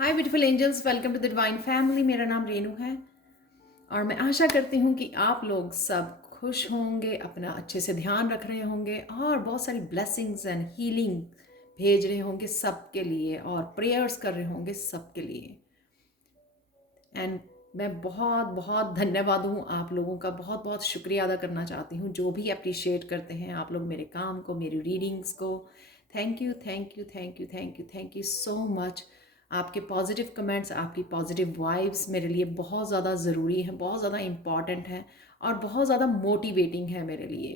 Hi beautiful angels, welcome to the divine family. मेरा नाम रेनू है और मैं आशा करती हूँ कि आप लोग सब खुश होंगे, अपना अच्छे से ध्यान रख रहे होंगे और बहुत सारी ब्लेसिंग्स एंड हीलिंग भेज रहे होंगे सबके लिए और प्रेयर्स कर रहे होंगे सबके लिए। एंड मैं बहुत बहुत धन्यवाद हूँ आप लोगों का, बहुत बहुत शुक्रिया अदा करना चाहती हूँ जो भी अप्रिशिएट करते हैं आप लोग मेरे काम को, मेरी रीडिंग्स को। Thank you thank you thank you thank you thank you so much. आपके पॉजिटिव कमेंट्स, आपकी पॉजिटिव वाइब्स मेरे लिए बहुत ज़्यादा ज़रूरी है, बहुत ज़्यादा इम्पॉर्टेंट है और बहुत ज़्यादा मोटिवेटिंग है मेरे लिए।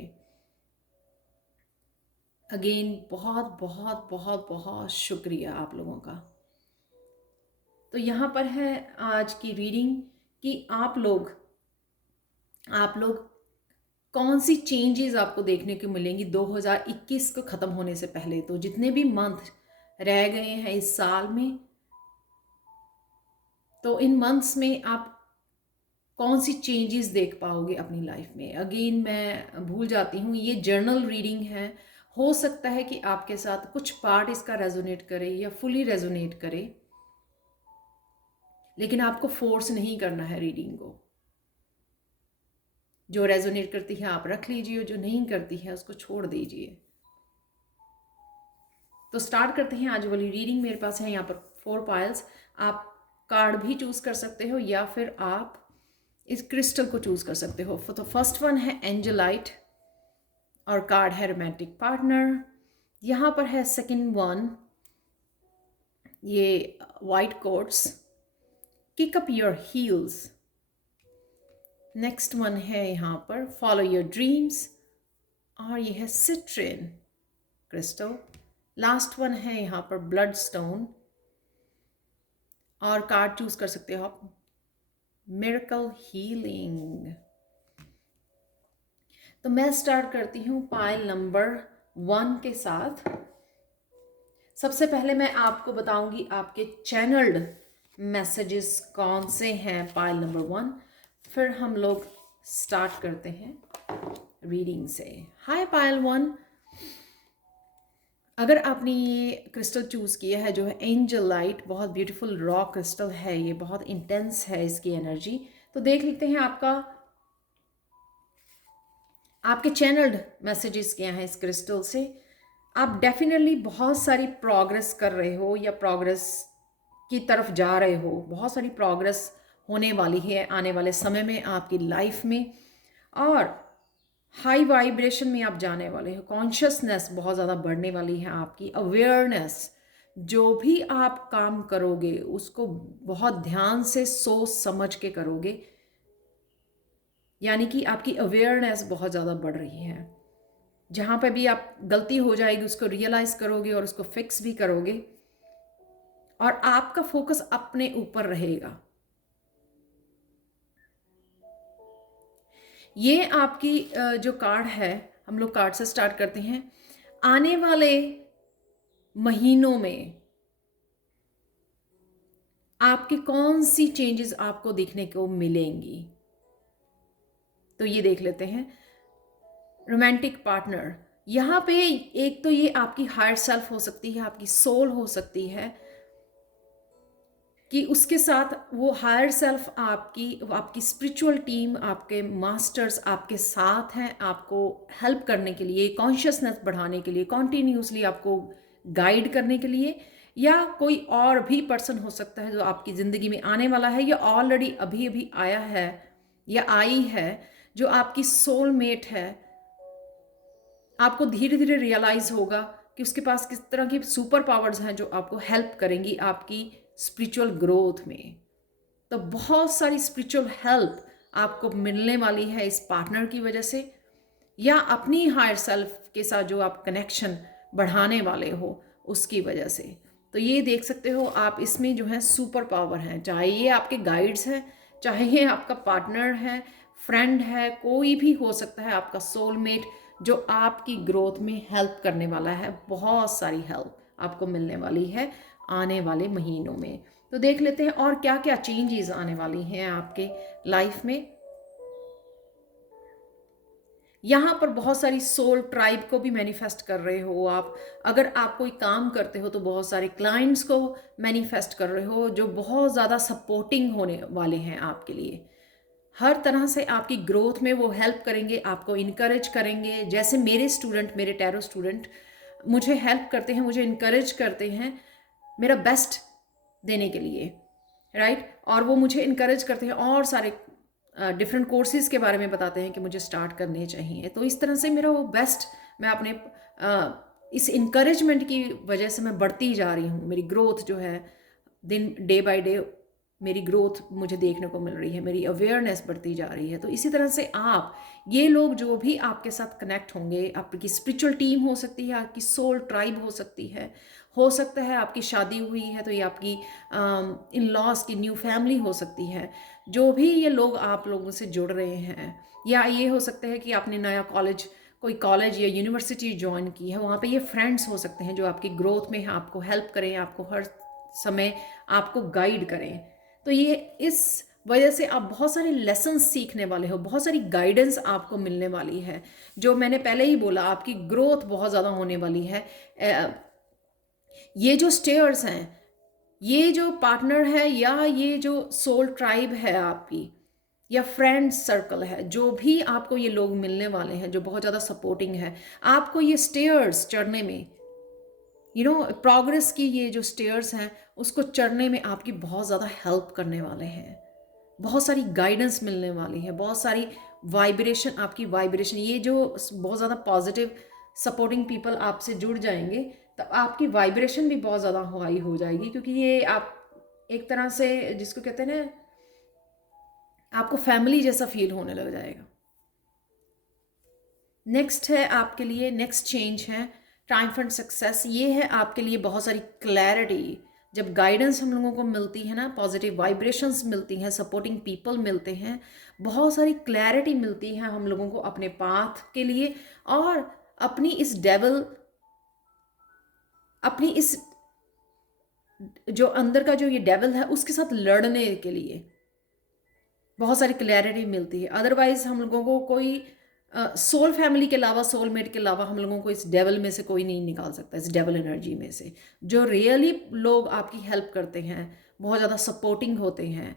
अगेन बहुत बहुत बहुत बहुत शुक्रिया आप लोगों का। तो यहाँ पर है आज की रीडिंग कि आप लोग कौन सी चेंजेस आपको देखने को मिलेंगी 2021 को ख़त्म होने से पहले। तो जितने भी मंथ रह गए हैं इस साल में, तो इन मंथ्स में आप कौन सी चेंजेस देख पाओगे अपनी लाइफ में। अगेन मैं भूल जाती हूँ, ये जर्नल रीडिंग है। हो सकता है कि आपके साथ कुछ पार्ट इसका रेजोनेट करे या फुली रेजोनेट करे, लेकिन आपको फोर्स नहीं करना है रीडिंग को। जो रेजोनेट करती है आप रख लीजिए, जो नहीं करती है उसको छोड़ दीजिए। तो स्टार्ट करते हैं आज वाली रीडिंग। मेरे पास है यहाँ पर 4 पाइल्स। आप कार्ड भी चूज कर सकते हो या फिर आप इस क्रिस्टल को चूज कर सकते हो। तो फर्स्ट वन है एंजलाइट और कार्ड है रोमांटिक पार्टनर। यहाँ पर है सेकंड वन, ये white quotes, kick up your heels. Next one है यहाँ पर फॉलो योर ड्रीम्स और ये है सिट्रिन क्रिस्टल। लास्ट वन है यहाँ पर ब्लड स्टोन और कार्ड चूज कर सकते हो आप मिरेकल हीलिंग। तो मैं स्टार्ट करती हूँ पाइल नंबर 1 के साथ। सबसे पहले मैं आपको बताऊंगी आपके चैनल्ड मैसेजेस कौन से हैं पाइल नंबर 1। फिर हम लोग स्टार्ट करते हैं रीडिंग से। हाय पाइल 1, अगर आपने ये क्रिस्टल चूज़ किया है जो है एंजल लाइट, बहुत ब्यूटीफुल रॉ क्रिस्टल है, ये बहुत इंटेंस है इसकी एनर्जी। तो देख लेते हैं आपके चैनल्ड मैसेजेस क्या हैं इस क्रिस्टल से। आप डेफिनेटली बहुत सारी प्रोग्रेस कर रहे हो या प्रोग्रेस की तरफ जा रहे हो। बहुत सारी प्रोग्रेस होने वाली है आने वाले समय में आपकी लाइफ में और हाई वाइब्रेशन में आप जाने वाले हो। कॉन्शियसनेस बहुत ज़्यादा बढ़ने वाली है आपकी। अवेयरनेस, जो भी आप काम करोगे उसको बहुत ध्यान से सोच समझ के करोगे, यानी कि आपकी अवेयरनेस बहुत ज़्यादा बढ़ रही है। जहाँ पे भी आप गलती हो जाएगी उसको रियलाइज़ करोगे और उसको फिक्स भी करोगे और आपका फोकस अपने ऊपर रहेगा। ये आपकी जो कार्ड है, हम लोग कार्ड से स्टार्ट करते हैं। आने वाले महीनों में आपकी कौन सी चेंजेस आपको देखने को मिलेंगी, तो ये देख लेते हैं। रोमांटिक पार्टनर, यहाँ पे एक तो ये आपकी हायर सेल्फ हो सकती है, आपकी सोल हो सकती है कि उसके साथ वो हायर सेल्फ आपकी स्पिरिचुअल टीम, आपके मास्टर्स आपके साथ हैं आपको हेल्प करने के लिए, कॉन्शियसनेस बढ़ाने के लिए, कॉन्टीन्यूसली आपको गाइड करने के लिए। या कोई और भी पर्सन हो सकता है जो आपकी ज़िंदगी में आने वाला है या ऑलरेडी अभी अभी आया है या आई है, जो आपकी सोलमेट है। आपको धीरे धीरे रियलाइज़ होगा कि उसके पास किस तरह की सुपर पावर्स हैं जो आपको हेल्प करेंगी आपकी स्पिरिचुअल ग्रोथ में। तो बहुत सारी स्पिरिचुअल हेल्प आपको मिलने वाली है इस पार्टनर की वजह से या अपनी हायर सेल्फ के साथ जो आप कनेक्शन बढ़ाने वाले हो उसकी वजह से। तो ये देख सकते हो आप, इसमें जो है सुपर पावर हैं, चाहे ये आपके गाइड्स हैं, चाहे ये आपका पार्टनर है, फ्रेंड है, कोई भी हो सकता है, आपका सोलमेट जो आपकी ग्रोथ में हेल्प करने वाला है। बहुत सारी हेल्प आपको मिलने वाली है आने वाले महीनों में। तो देख लेते हैं और क्या क्या चेंजेस आने वाली हैं आपके लाइफ में। यहाँ पर बहुत सारी सोल ट्राइब को भी मैनिफेस्ट कर रहे हो आप। अगर आप कोई काम करते हो तो बहुत सारे क्लाइंट्स को मैनिफेस्ट कर रहे हो जो बहुत ज़्यादा सपोर्टिंग होने वाले हैं आपके लिए। हर तरह से आपकी ग्रोथ में वो हेल्प करेंगे, आपको इनकरेज करेंगे। जैसे मेरे स्टूडेंट, मेरे टैरो स्टूडेंट मुझे हेल्प करते हैं, मुझे इनकरेज करते हैं मेरा बेस्ट देने के लिए, राइट। और वो मुझे इनकरेज करते हैं और सारे डिफरेंट कोर्सेज के बारे में बताते हैं कि मुझे स्टार्ट करने चाहिए। तो इस तरह से मेरा वो बेस्ट, मैं अपने इस इनकरेजमेंट की वजह से मैं बढ़ती जा रही हूँ। मेरी ग्रोथ जो है दिन डे बाय डे मेरी ग्रोथ मुझे देखने को मिल रही है, मेरी अवेयरनेस बढ़ती जा रही है। तो इसी तरह से आप, ये लोग जो भी आपके साथ कनेक्ट होंगे, आपकी स्पिरिचुअल टीम हो सकती है, आपकी सोल ट्राइब हो सकता है आपकी शादी हुई है तो ये आपकी इन लॉज की न्यू फैमिली हो सकती है। जो भी ये लोग आप लोगों से जुड़ रहे हैं, या ये हो सकता है कि आपने नया कोई कॉलेज या यूनिवर्सिटी ज्वाइन की है, वहाँ पे ये फ्रेंड्स हो सकते हैं जो आपकी ग्रोथ में आपको हेल्प करें, आपको हर समय आपको गाइड करें। तो ये इस वजह से आप बहुत सारे लेसन्स सीखने वाले हो, बहुत सारी गाइडेंस आपको मिलने वाली है। जो मैंने पहले ही बोला, आपकी ग्रोथ बहुत ज़्यादा होने वाली है। ये जो स्टेयर्स हैं, ये जो पार्टनर है, या ये जो सोल ट्राइब है आपकी, या फ्रेंड सर्कल है, जो भी आपको ये लोग मिलने वाले हैं जो बहुत ज़्यादा सपोर्टिंग है, आपको ये स्टेयर्स चढ़ने में, प्रोग्रेस की ये जो स्टेयर्स हैं उसको चढ़ने में आपकी बहुत ज़्यादा हेल्प करने वाले हैं। बहुत सारी गाइडेंस मिलने वाली है, बहुत सारी वाइब्रेशन, आपकी वाइब्रेशन, ये जो बहुत ज़्यादा पॉजिटिव सपोर्टिंग पीपल आपसे जुड़ जाएंगे तो आपकी वाइब्रेशन भी बहुत ज़्यादा हाई हो जाएगी, क्योंकि ये आप एक तरह से जिसको कहते हैं ना, आपको फैमिली जैसा फील होने लग जाएगा। नेक्स्ट है आपके लिए, नेक्स्ट चेंज है ट्रायम्फ एंड सक्सेस। ये है आपके लिए बहुत सारी क्लैरिटी। जब गाइडेंस हम लोगों को मिलती है ना, पॉजिटिव वाइब्रेशंस मिलती हैं, सपोर्टिंग पीपल मिलते हैं, बहुत सारी क्लैरिटी मिलती है हम लोगों को अपने पाथ के लिए, और अपनी इस जो अंदर का जो ये डेविल है उसके साथ लड़ने के लिए बहुत सारी क्लैरिटी मिलती है। अदरवाइज हम लोगों को कोई सोल फैमिली के अलावा, सोलमेट के अलावा हम लोगों को इस डेवल में से कोई नहीं निकाल सकता, इस डेवल एनर्जी में से। जो रियली लोग आपकी हेल्प करते हैं, बहुत ज़्यादा सपोर्टिंग होते हैं,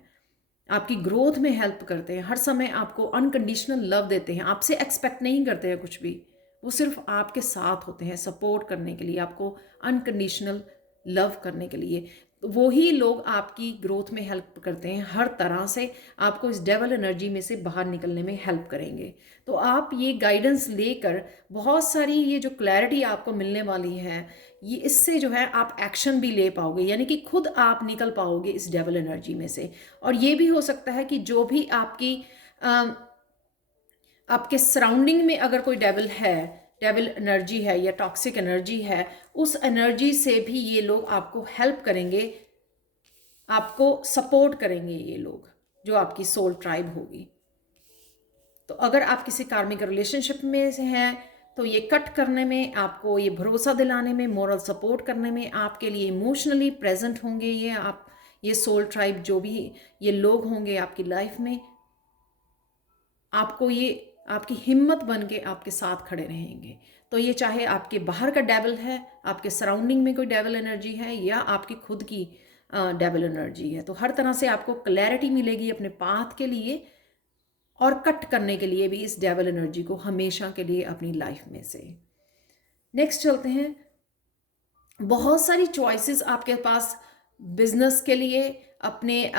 आपकी ग्रोथ में हेल्प करते हैं, हर समय आपको अनकंडीशनल लव देते हैं, आपसे एक्सपेक्ट नहीं करते हैं कुछ भी, वो सिर्फ आपके साथ होते हैं सपोर्ट करने के लिए, आपको अनकंडीशनल लव करने के लिए। तो वही लोग आपकी ग्रोथ में हेल्प करते हैं, हर तरह से आपको इस डेवल एनर्जी में से बाहर निकलने में हेल्प करेंगे। तो आप ये गाइडेंस लेकर बहुत सारी ये जो क्लैरिटी आपको मिलने वाली है, ये इससे जो है आप एक्शन भी ले पाओगे, यानी कि खुद आप निकल पाओगे इस डेवल एनर्जी में से। और ये भी हो सकता है कि जो भी आपके सराउंडिंग में अगर कोई डेविल एनर्जी है या टॉक्सिक एनर्जी है, उस एनर्जी से भी ये लोग आपको हेल्प करेंगे, आपको सपोर्ट करेंगे ये लोग, जो आपकी सोल ट्राइब होगी। तो अगर आप किसी कार्मिक रिलेशनशिप में से हैं तो ये कट करने में, आपको ये भरोसा दिलाने में, मोरल सपोर्ट करने में आपके लिए इमोशनली प्रेजेंट होंगे ये सोल ट्राइब, जो भी ये लोग होंगे आपकी लाइफ में। आपको ये आपकी हिम्मत बन के आपके साथ खड़े रहेंगे। तो ये चाहे आपके बाहर का डेविल है, आपके सराउंडिंग में कोई डेविल एनर्जी है, या आपकी खुद की डेविल एनर्जी है, तो हर तरह से आपको क्लैरिटी मिलेगी अपने पाथ के लिए और कट करने के लिए भी इस डेविल एनर्जी को हमेशा के लिए अपनी लाइफ में से। नेक्स्ट चलते हैं। बहुत सारी चॉइसेस आपके पास बिजनेस के लिए, अपने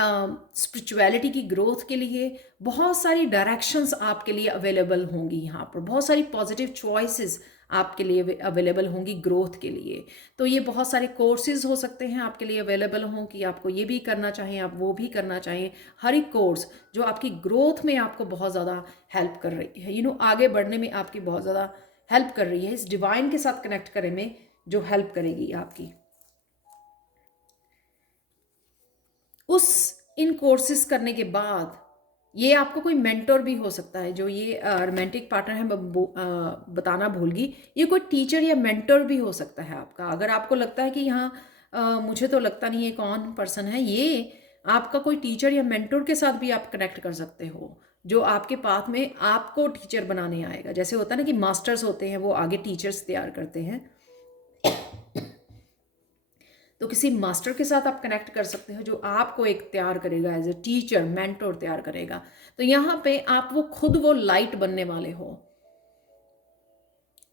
स्पिरिचुअलिटी की ग्रोथ के लिए बहुत सारी डायरेक्शंस आपके लिए अवेलेबल होंगी। यहाँ पर बहुत सारी पॉजिटिव चॉइसेस आपके लिए अवेलेबल होंगी ग्रोथ के लिए। तो ये बहुत सारे कोर्सेज हो सकते हैं आपके लिए अवेलेबल हों कि आपको ये भी करना चाहें, आप वो भी करना चाहें। हर एक कोर्स जो आपकी ग्रोथ में आपको बहुत ज़्यादा हेल्प कर रही है, आगे बढ़ने में आपकी बहुत ज़्यादा हेल्प कर रही है, इस डिवाइन के साथ कनेक्ट करने में जो हेल्प करेगी आपकी। इन कोर्सेज करने के बाद ये आपको कोई मेंटर भी हो सकता है, जो ये रोमांटिक पार्टनर है, मैं बताना भूल गई, ये कोई टीचर या मेंटर भी हो सकता है आपका। अगर आपको लगता है कि यहाँ मुझे तो लगता नहीं है कौन पर्सन है, ये आपका कोई टीचर या मेंटर के साथ भी आप कनेक्ट कर सकते हो। जो आपके पाथ में आपको टीचर बनाने आएगा। जैसे होता है ना कि मास्टर्स होते हैं, वो आगे टीचर्स तैयार करते हैं। तो किसी मास्टर के साथ आप कनेक्ट कर सकते हो जो आपको एक तैयार करेगा, एज ए टीचर मेंटोर तैयार करेगा। तो यहाँ पे आप वो खुद वो लाइट बनने वाले हो,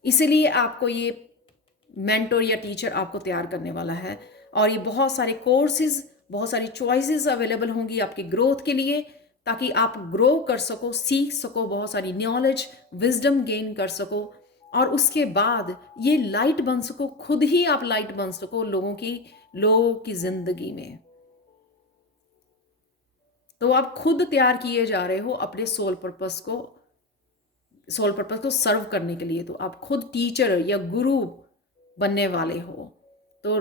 इसीलिए आपको ये मेंटोर या टीचर आपको तैयार करने वाला है। और ये बहुत सारे कोर्सेज, बहुत सारी चॉइसेस अवेलेबल होंगी आपकी ग्रोथ के लिए, ताकि आप ग्रो कर सको, सीख सको, बहुत सारी नॉलेज विजडम गेन कर सको, और उसके बाद ये लाइट बन सको, खुद ही आप लाइट बन सको लोगों की जिंदगी में। तो आप खुद तैयार किए जा रहे हो अपने सोल पर्पस को सर्व करने के लिए। तो आप खुद टीचर या गुरु बनने वाले हो। तो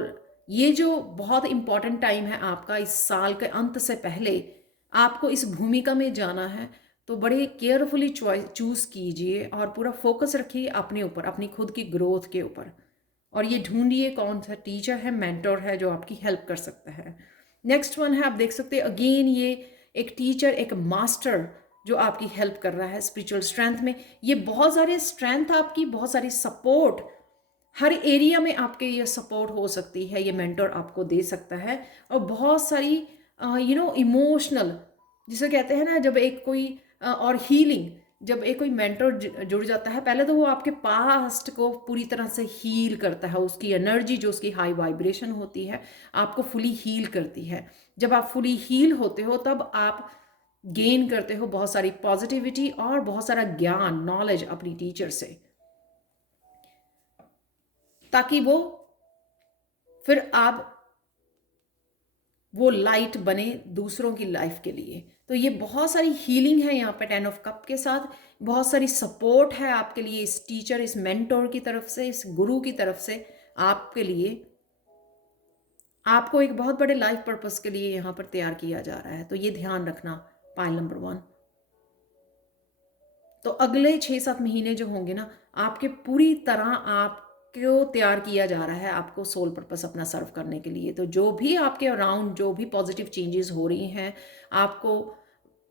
ये जो बहुत इंपॉर्टेंट टाइम है आपका, इस साल के अंत से पहले आपको इस भूमिका में जाना है। तो बड़े केयरफुली चूज कीजिए और पूरा फोकस रखिए अपने ऊपर, अपनी खुद की ग्रोथ के ऊपर। और ये ढूंढिए कौन सा टीचर है, मेंटर है जो आपकी हेल्प कर सकता है। नेक्स्ट वन है, आप देख सकते हैं अगेन ये एक टीचर, एक मास्टर जो आपकी हेल्प कर रहा है स्पिरिचुअल स्ट्रेंथ में। ये बहुत सारे स्ट्रेंथ आपकी, बहुत सारी सपोर्ट, हर एरिया में आपके ये सपोर्ट हो सकती है, ये मेंटर आपको दे सकता है। और बहुत सारी इमोशनल, जिसे कहते हैं ना जब एक कोई और हीलिंग, जब एक कोई मेंटर जुड़ जाता है, पहले तो वो आपके पास्ट को पूरी तरह से हील करता है। उसकी एनर्जी जो उसकी हाई वाइब्रेशन होती है आपको फुली हील करती है। जब आप फुली हील होते हो तब आप गेन करते हो बहुत सारी पॉजिटिविटी और बहुत सारा ज्ञान, नॉलेज अपनी टीचर से, ताकि वो फिर आप वो लाइट बने दूसरों की लाइफ के लिए। तो ये बहुत सारी हीलिंग है यहाँ पे 10 ऑफ कप के साथ। बहुत सारी सपोर्ट है आपके लिए इस टीचर, इस मेंटोर की तरफ से, इस गुरु की तरफ से आपके लिए। आपको एक बहुत बड़े लाइफ पर्पस के लिए यहाँ पर तैयार किया जा रहा है। तो ये ध्यान रखना, पाइल नंबर 1। तो अगले 6-7 महीने जो होंगे ना, आपके पूरी तरह आपको तैयार किया जा रहा है आपको सोल पर्पस अपना सर्व करने के लिए। तो जो भी आपके अराउंड जो भी पॉजिटिव चेंजेस हो रही हैं, आपको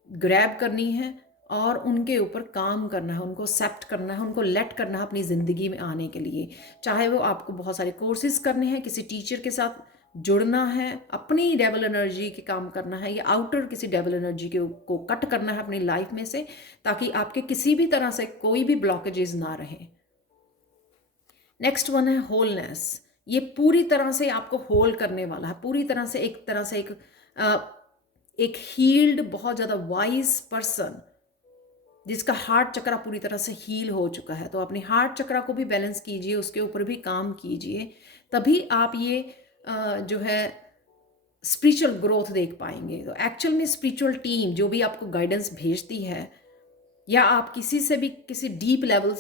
ग्रैब करनी है और उनके ऊपर काम करना है, उनको एक्सेप्ट करना है, उनको लेट करना है अपनी ज़िंदगी में आने के लिए। चाहे वो आपको बहुत सारे कोर्सेज करने हैं, किसी टीचर के साथ जुड़ना है, अपनी डेबल एनर्जी के काम करना है, या आउटर किसी डेबल एनर्जी को कट करना है अपनी लाइफ में से, ताकि आपके किसी भी तरह से कोई भी ब्लॉकेजेस ना रहे। नेक्स्ट वन है होलनेस। ये पूरी तरह से आपको होल करने वाला है, पूरी तरह से एक हील्ड, बहुत ज़्यादा वाइज पर्सन जिसका हार्ट चक्रा पूरी तरह से हील हो चुका है। तो अपने हार्ट चक्रा को भी बैलेंस कीजिए, उसके ऊपर भी काम कीजिए, तभी आप ये जो है स्पिरिचुअल ग्रोथ देख पाएंगे। तो एक्चुअल में स्पिरिचुअल टीम जो भी आपको गाइडेंस भेजती है, या आप किसी से भी किसी डीप लेवल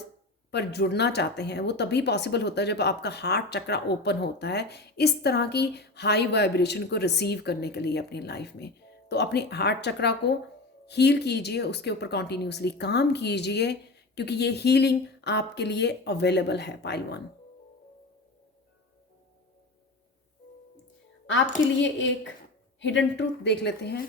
पर जुड़ना चाहते हैं, वो तभी पॉसिबल होता है जब आपका हार्ट चक्रा ओपन होता है इस तरह की हाई वाइब्रेशन को रिसीव करने के लिए अपनी लाइफ में। तो अपने हार्ट चक्रा को हील कीजिए, उसके ऊपर कॉन्टिन्यूसली काम कीजिए, क्योंकि ये हीलिंग आपके लिए अवेलेबल है। पाइल 1 आपके लिए एक हिडन ट्रूथ देख लेते हैं।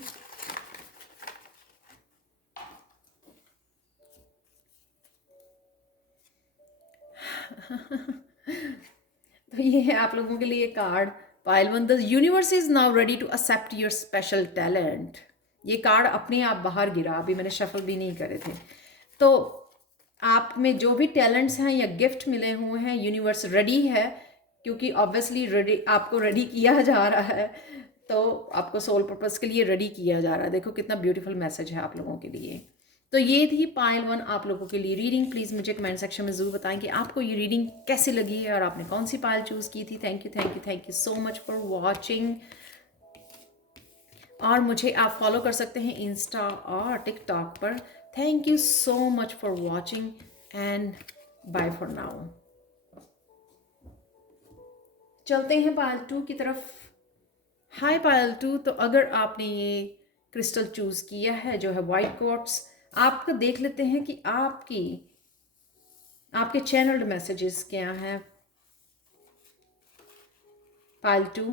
तो ये है आप लोगों के लिए card, pile 1, the universe is now ready to accept your special talent. ये कार्ड अपने आप बाहर गिरा, अभी मैंने शफल भी नहीं करे थे। तो आप में जो भी टैलेंट्स हैं या गिफ्ट मिले हुए हैं, यूनिवर्स रेडी है, क्योंकि ऑब्वियसली रेडी, आपको रेडी किया जा रहा है। तो आपको सोल पर्पस के लिए रेडी किया जा रहा है। देखो कितना ब्यूटीफुल मैसेज है आप लोगों के लिए। तो ये थी पाइल 1 आप लोगों के लिए रीडिंग। प्लीज़ मुझे कमेंट सेक्शन में ज़रूर बताएं कि आपको ये रीडिंग कैसी लगी है और आपने कौन सी पाइल चूज़ की थी। Thank you so much for watching. और मुझे आप फॉलो कर सकते हैं इंस्टा और टिकटॉक पर। Thank you so much for watching and bye for now. चलते हैं पाइल 2 की तरफ। हाय पाइल 2, तो अगर आपने ये क्रिस्टल चूज़ किया है जो है वाइट क्वार्ट्ज, आपका देख लेते हैं कि आपके चैनल्ड मैसेजेस क्या हैं। पाइल 2,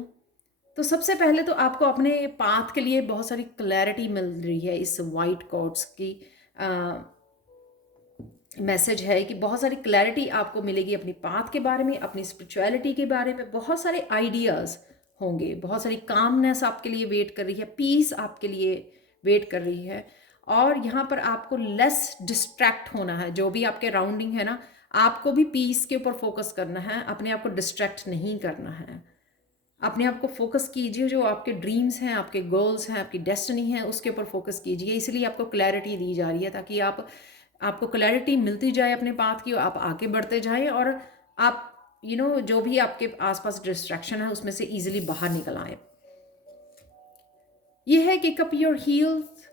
तो सबसे पहले तो आपको अपने पाथ के लिए बहुत सारी क्लैरिटी मिल रही है इस वाइट क्वार्ट्ज की मैसेज है कि बहुत सारी क्लैरिटी आपको मिलेगी अपनी पाथ के बारे में, अपनी स्पिरिचुअलिटी के बारे में, बहुत सारे आइडियाज़ होंगे, बहुत सारी कामनेस आपके लिए वेट कर रही है, पीस आपके लिए वेट कर रही है। और यहाँ पर आपको लेस डिस्ट्रैक्ट होना है, जो भी आपके राउंडिंग है ना, आपको भी पीस के ऊपर फोकस करना है, अपने आप को डिस्ट्रैक्ट नहीं करना है। अपने आप को फोकस कीजिए, जो आपके ड्रीम्स हैं, आपके गोल्स हैं, आपकी डेस्टिनी है, उसके ऊपर फोकस कीजिए। इसलिए आपको क्लैरिटी दी जा रही है, ताकि आपको क्लैरिटी मिलती जाए अपने पाथ की, आप आगे बढ़ते जाएं और आप जो भी आपके आसपास डिस्ट्रैक्शन है उसमें से इजीली बाहर निकल आए। ये है कि कप योर हील्स।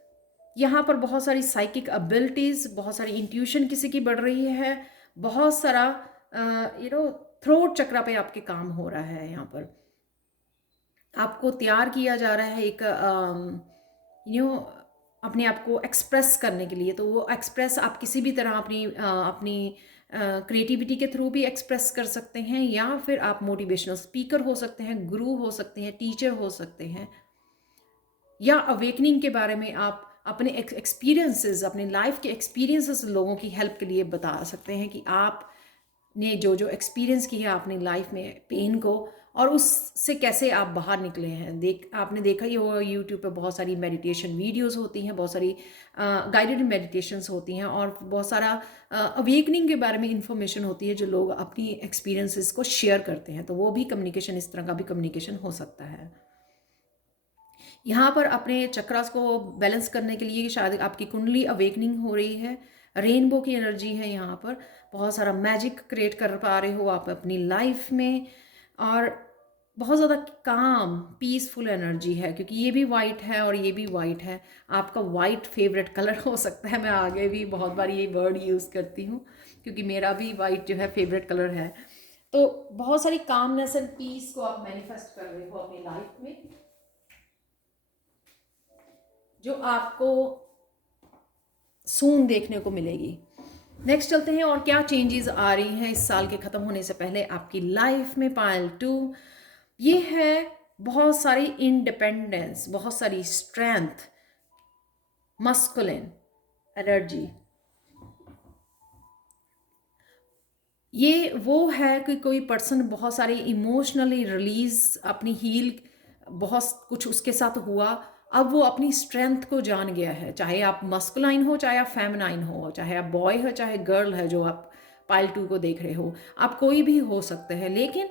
यहाँ पर बहुत सारी साइकिक एबिलिटीज़, बहुत सारी इंट्यूशन किसी की बढ़ रही है, बहुत सारा थ्रोट चक्रा पे आपके काम हो रहा है। यहाँ पर आपको तैयार किया जा रहा है एक अपने आप को एक्सप्रेस करने के लिए। तो वो एक्सप्रेस आप किसी भी तरह अपनी क्रिएटिविटी के थ्रू भी एक्सप्रेस कर सकते हैं, या फिर आप मोटिवेशनल स्पीकर हो सकते हैं, गुरु हो सकते हैं, टीचर हो सकते हैं, या अवेकनिंग के बारे में आप अपने एक्सपीरियंसेस, अपने लाइफ के एक्सपीरियंसेस लोगों की हेल्प के लिए बता सकते हैं कि आपने जो एक्सपीरियंस किया अपनी लाइफ में पेन को, और उससे कैसे आप बाहर निकले हैं। आपने देखा ही होगा यूट्यूब पे बहुत सारी मेडिटेशन वीडियोस होती हैं, बहुत सारी गाइडेड मेडिटेशंस होती हैं, और बहुत सारा अवेकनिंग के बारे में इंफॉर्मेशन होती है जो लोग अपनी एक्सपीरियंसेस को शेयर करते हैं। तो वो भी कम्युनिकेशन, इस तरह का भी कम्युनिकेशन हो सकता है। यहाँ पर अपने चक्रास को बैलेंस करने के लिए शायद आपकी कुंडली अवेकनिंग हो रही है, रेनबो की एनर्जी है। यहाँ पर बहुत सारा मैजिक क्रिएट कर पा रहे हो आप अपनी लाइफ में, और बहुत ज़्यादा काम पीसफुल एनर्जी है, क्योंकि ये भी वाइट है और ये भी वाइट है। आपका वाइट फेवरेट कलर हो सकता है। मैं आगे भी बहुत बार ये वर्ड यूज़ करती हूँ, क्योंकि मेरा भी वाइट जो है फेवरेट कलर है। तो बहुत सारी कामनेस एंड पीस को आप मैनिफेस्ट कर रहे हो अपनी लाइफ में, जो आपको सून देखने को मिलेगी। नेक्स्ट चलते हैं और क्या चेंजेस आ रही हैं इस साल के ख़त्म होने से पहले आपकी लाइफ में। पाइल 2 ये है बहुत सारी इंडिपेंडेंस, बहुत सारी स्ट्रेंथ, मस्कुलिन एनर्जी। ये वो है कि कोई पर्सन बहुत सारी इमोशनली रिलीज अपनी हील, बहुत कुछ उसके साथ हुआ, अब वो अपनी स्ट्रेंथ को जान गया है। चाहे आप मस्कुलाइन हो, चाहे आप फेमिनाइन हो, चाहे आप बॉय हो, चाहे गर्ल है जो आप पाइल 2 को देख रहे हो, आप कोई भी हो सकते हैं। लेकिन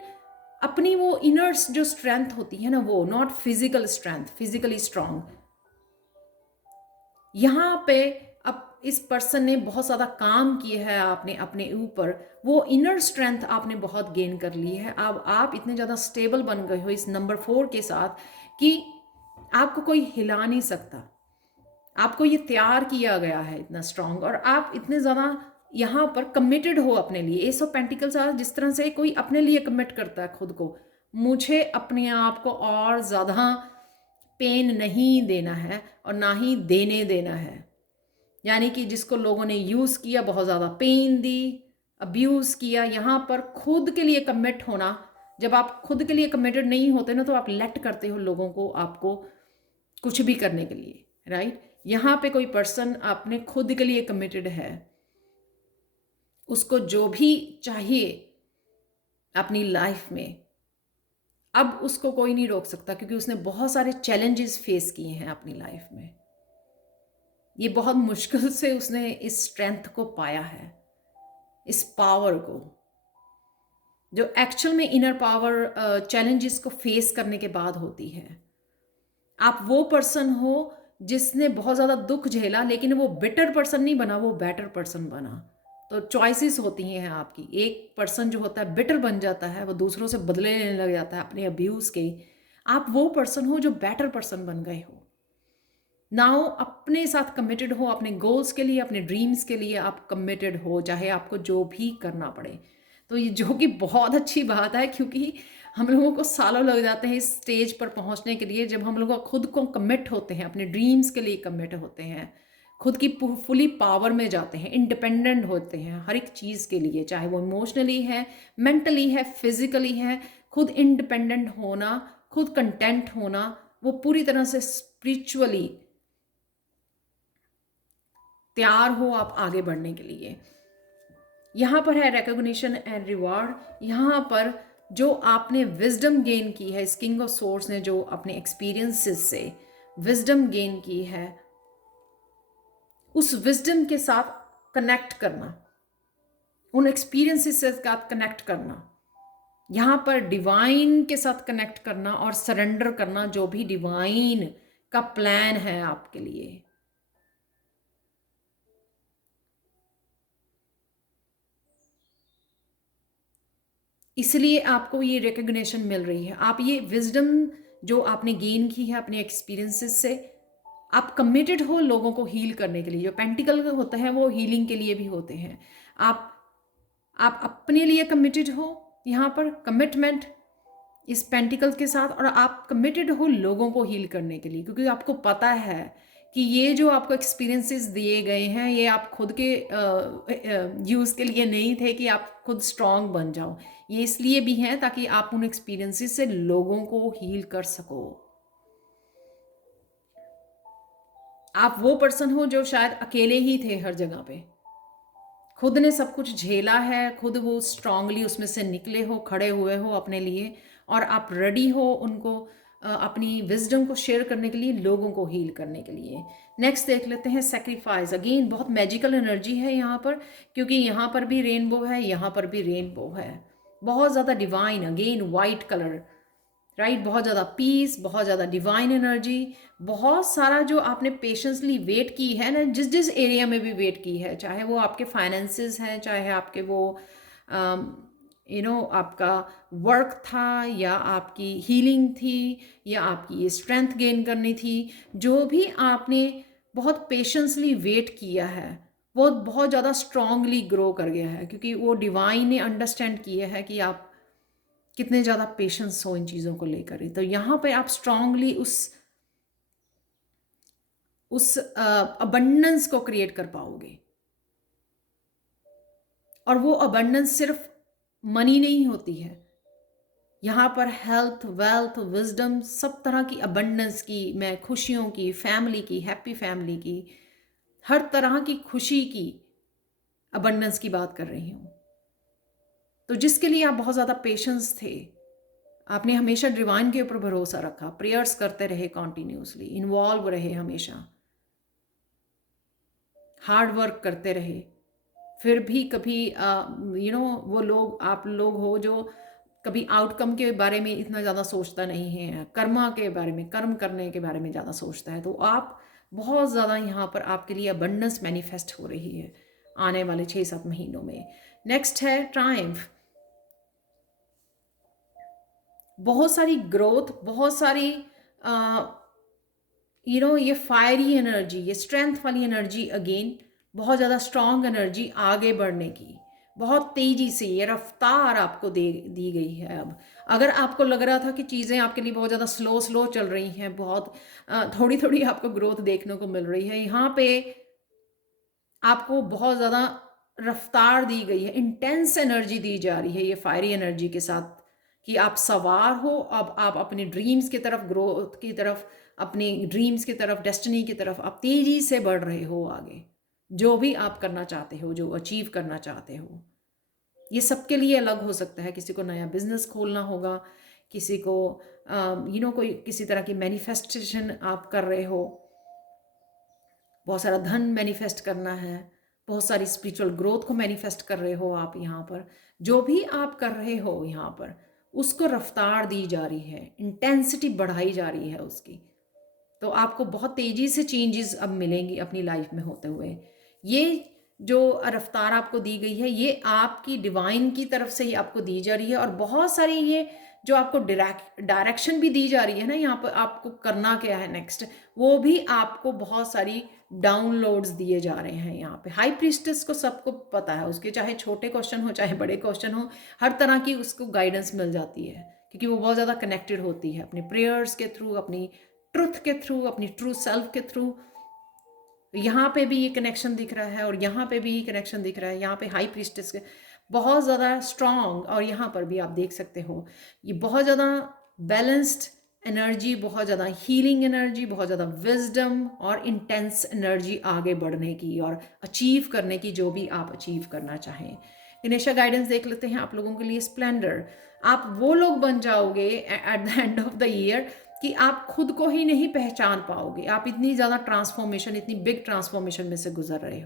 अपनी वो इनर्स जो स्ट्रेंथ होती है ना, वो not physical strength, physically strong, यहाँ पे अब इस पर्सन ने बहुत ज़्यादा काम किया है आपने अपने ऊपर, वो इनर स्ट्रेंथ आपने बहुत गेन कर ली है। अब आप इतने ज़्यादा स्टेबल बन गए हो इस नंबर 4 के साथ कि आपको कोई हिला नहीं सकता। आपको ये तैयार किया गया है इतना स्ट्रांग, और आप इतने ज़्यादा यहाँ पर कमिटेड हो अपने लिए। एस ऑफ पेंटिकल्स जिस तरह से कोई अपने लिए कमिट करता है खुद को, मुझे अपने आप को और ज़्यादा पेन नहीं देना है और ना ही देने देना है। यानी कि जिसको लोगों ने यूज़ किया, बहुत ज़्यादा पेन दी, अब्यूज़ किया, यहाँ पर खुद के लिए कमिट होना। जब आप खुद के लिए कमिटेड नहीं होते ना, तो आप लेट करते हो लोगों को आपको कुछ भी करने के लिए, राइट। यहाँ पे कोई पर्सन अपने खुद के लिए कमिटेड है, उसको जो भी चाहिए अपनी लाइफ में, अब उसको कोई नहीं रोक सकता, क्योंकि उसने बहुत सारे चैलेंजेस फेस किए हैं अपनी लाइफ में। ये बहुत मुश्किल से उसने इस स्ट्रेंथ को पाया है, इस पावर को, जो एक्चुअल में इनर पावर चैलेंजेस को फेस करने के बाद होती है। आप वो पर्सन हो जिसने बहुत ज़्यादा दुख झेला, लेकिन वो बिटर पर्सन नहीं बना, वो बेटर पर्सन बना। तो चॉइसेस होती हैं आपकी। एक पर्सन जो होता है बिटर बन जाता है, वो दूसरों से बदले लेने लग जाता है अपने अब्यूज़ के। आप वो पर्सन हो जो बेटर पर्सन बन गए हो। नाउ अपने साथ कमिटेड हो, अपने गोल्स के लिए, अपने ड्रीम्स के लिए आप कमिटेड हो, चाहे आपको जो भी करना पड़े। तो ये जो कि बहुत अच्छी बात है, क्योंकि हम लोगों को सालों लग जाते हैं इस स्टेज पर पहुंचने के लिए, जब हम लोग खुद को कमिट होते हैं, अपने ड्रीम्स के लिए कमिट होते हैं, खुद की फुली पावर में जाते हैं, इंडिपेंडेंट होते हैं हर एक चीज़ के लिए, चाहे वो इमोशनली है, मेंटली है, फिजिकली है। खुद इंडिपेंडेंट होना, खुद कंटेंट होना, वो पूरी तरह से स्पिरिचुअली तैयार हो आप आगे बढ़ने के लिए। यहाँ पर है रिकॉग्निशन एंड रिवॉर्ड। यहाँ पर जो आपने विजडम गेन की है, इस किंग ऑफ सोर्स ने जो अपने एक्सपीरियंसेस से विजडम गेन की है, उस विजडम के साथ कनेक्ट करना, उन एक्सपीरियंसेस के साथ कनेक्ट करना, यहाँ पर डिवाइन के साथ कनेक्ट करना और सरेंडर करना जो भी डिवाइन का प्लान है आपके लिए। इसलिए आपको ये रिकग्निशन मिल रही है। आप ये विजडम जो आपने गेन की है अपने एक्सपीरियंसेस से, आप कमिटेड हो लोगों को हील करने के लिए। जो पेंटिकल होते हैं वो हीलिंग के लिए भी होते हैं। आप अपने लिए कमिटेड हो, यहाँ पर कमिटमेंट इस पेंटिकल के साथ, और आप कमिटेड हो लोगों को हील करने के लिए, क्योंकि आपको पता है कि ये जो आपको एक्सपीरियंसेस दिए गए हैं ये आप खुद के यूज़ के लिए नहीं थे कि आप खुद स्ट्रांग बन जाओ। ये इसलिए भी हैं ताकि आप उन एक्सपीरियंसेस से लोगों को हील कर सको। आप वो पर्सन हो जो शायद अकेले ही थे हर जगह पे, खुद ने सब कुछ झेला है, खुद वो स्ट्रांगली उसमें से निकले हो, खड़े हुए हो अपने लिए, और आप रेडी हो उनको अपनी विजडम को शेयर करने के लिए, लोगों को हील करने के लिए। नेक्स्ट देख लेते हैं सेक्रीफाइस। अगेन बहुत मैजिकल एनर्जी है यहाँ पर, क्योंकि यहाँ पर भी रेनबो है, यहाँ पर भी रेनबो है, बहुत ज़्यादा divine, again white colour, right, बहुत ज़्यादा पीस, बहुत ज़्यादा डिवाइन एनर्जी, बहुत सारा जो आपने पेशेंसली वेट की है ना, जिस जिस एरिया में भी वेट की है, चाहे वो आपके फाइनेंसेस हैं, चाहे आपके वो आपका वर्क था, या आपकी हीलिंग थी, या आपकी ये स्ट्रेंथ गेन करनी थी, जो भी आपने बहुत पेशेंसली वेट किया है वो बहुत ज़्यादा स्ट्रांगली ग्रो कर गया है, क्योंकि वो डिवाइन ने अंडरस्टैंड किया है कि आप कितने ज़्यादा पेशेंस हो इन चीज़ों को लेकर। तो यहाँ पे आप स्ट्रांगली उस अबंडेंस को क्रिएट कर पाओगे। और वो अबंडेंस सिर्फ मनी नहीं होती है, यहाँ पर हेल्थ, वेल्थ, विजडम, सब तरह की अबंडेंस की, मैं खुशियों की, फैमिली की, हैप्पी फैमिली की, हर तरह की खुशी की अबंडेंस की बात कर रही हूँ। तो जिसके लिए आप बहुत ज़्यादा पेशेंस थे, आपने हमेशा डिवाइन के ऊपर भरोसा रखा, प्रेयर्स करते रहे, कॉन्टिन्यूसली इन्वॉल्व रहे, हमेशा हार्ड वर्क करते रहे, फिर भी कभी वो लोग, आप लोग हो जो कभी आउटकम के बारे में इतना ज़्यादा सोचता नहीं है, कर्मा के बारे में, कर्म करने के बारे में ज़्यादा सोचता है। तो आप बहुत ज़्यादा यहाँ पर आपके लिए अबंडेंस मैनिफेस्ट हो रही है आने वाले 6-7 महीनों में। नेक्स्ट है ट्रायम्फ। बहुत सारी ग्रोथ, बहुत सारी ये फायरी एनर्जी, ये स्ट्रेंथ वाली एनर्जी, अगेन बहुत ज़्यादा स्ट्रॉन्ग एनर्जी आगे बढ़ने की, बहुत तेज़ी से ये रफ्तार आपको दी गई है। अब अगर आपको लग रहा था कि चीज़ें आपके लिए बहुत ज़्यादा स्लो चल रही हैं, बहुत थोड़ी थोड़ी आपको ग्रोथ देखने को मिल रही है, यहाँ पे आपको बहुत ज़्यादा रफ्तार दी गई है, इंटेंस एनर्जी दी जा रही है ये फायरी एनर्जी के साथ, कि आप सवार हो, अब आप अपने ड्रीम्स की तरफ, ग्रोथ की तरफ, अपनी ड्रीम्स की तरफ, डेस्टिनी की तरफ आप तेज़ी से बढ़ रहे हो आगे, जो भी आप करना चाहते हो, जो अचीव करना चाहते हो। ये सबके लिए अलग हो सकता है, किसी को नया बिजनेस खोलना होगा, किसी को कोई किसी तरह की मैनिफेस्टेशन आप कर रहे हो, बहुत सारा धन मैनिफेस्ट करना है, बहुत सारी स्पिरिचुअल ग्रोथ को मैनिफेस्ट कर रहे हो आप यहाँ पर, जो भी आप कर रहे हो यहाँ पर उसको रफ्तार दी जा रही है, इंटेंसिटी बढ़ाई जा रही है उसकी। तो आपको बहुत तेज़ी से चेंजेस अब मिलेंगी अपनी लाइफ में होते हुए। ये जो रफ्तार आपको दी गई है ये आपकी डिवाइन की तरफ से ही आपको दी जा रही है, और बहुत सारी ये जो आपको डायरेक्शन भी दी जा रही है ना, यहाँ पर आपको करना क्या है नेक्स्ट, वो भी आपको बहुत सारी डाउनलोड्स दिए जा रहे हैं यहाँ पे। हाई प्रीस्टेस को सबको पता है, उसके चाहे छोटे क्वेश्चन हो चाहे बड़े क्वेश्चन हो, हर तरह की उसको गाइडेंस मिल जाती है, क्योंकि वो बहुत ज़्यादा कनेक्टेड होती है अपने प्रेयर्स के थ्रू, अपनी ट्रुथ के थ्रू, अपनी ट्रू सेल्फ के थ्रू। यहाँ पे भी ये कनेक्शन दिख रहा है और यहाँ पे भी ये कनेक्शन दिख रहा है। यहाँ पे हाई प्रीस्टेस के बहुत ज़्यादा स्ट्रॉन्ग, और यहाँ पर भी आप देख सकते हो ये बहुत ज़्यादा बैलेंस्ड एनर्जी, बहुत ज़्यादा हीलिंग एनर्जी, बहुत ज़्यादा विजडम और इंटेंस एनर्जी आगे बढ़ने की और अचीव करने की, जो भी आप अचीव करना चाहें। गणेशा गाइडेंस देख लेते हैं आप लोगों के लिए। स्प्लेंडर, आप वो लोग बन जाओगे at the end of the year कि आप खुद को ही नहीं पहचान पाओगे। आप इतनी ज़्यादा ट्रांसफॉर्मेशन, इतनी बिग ट्रांसफॉर्मेशन में से गुजर रहे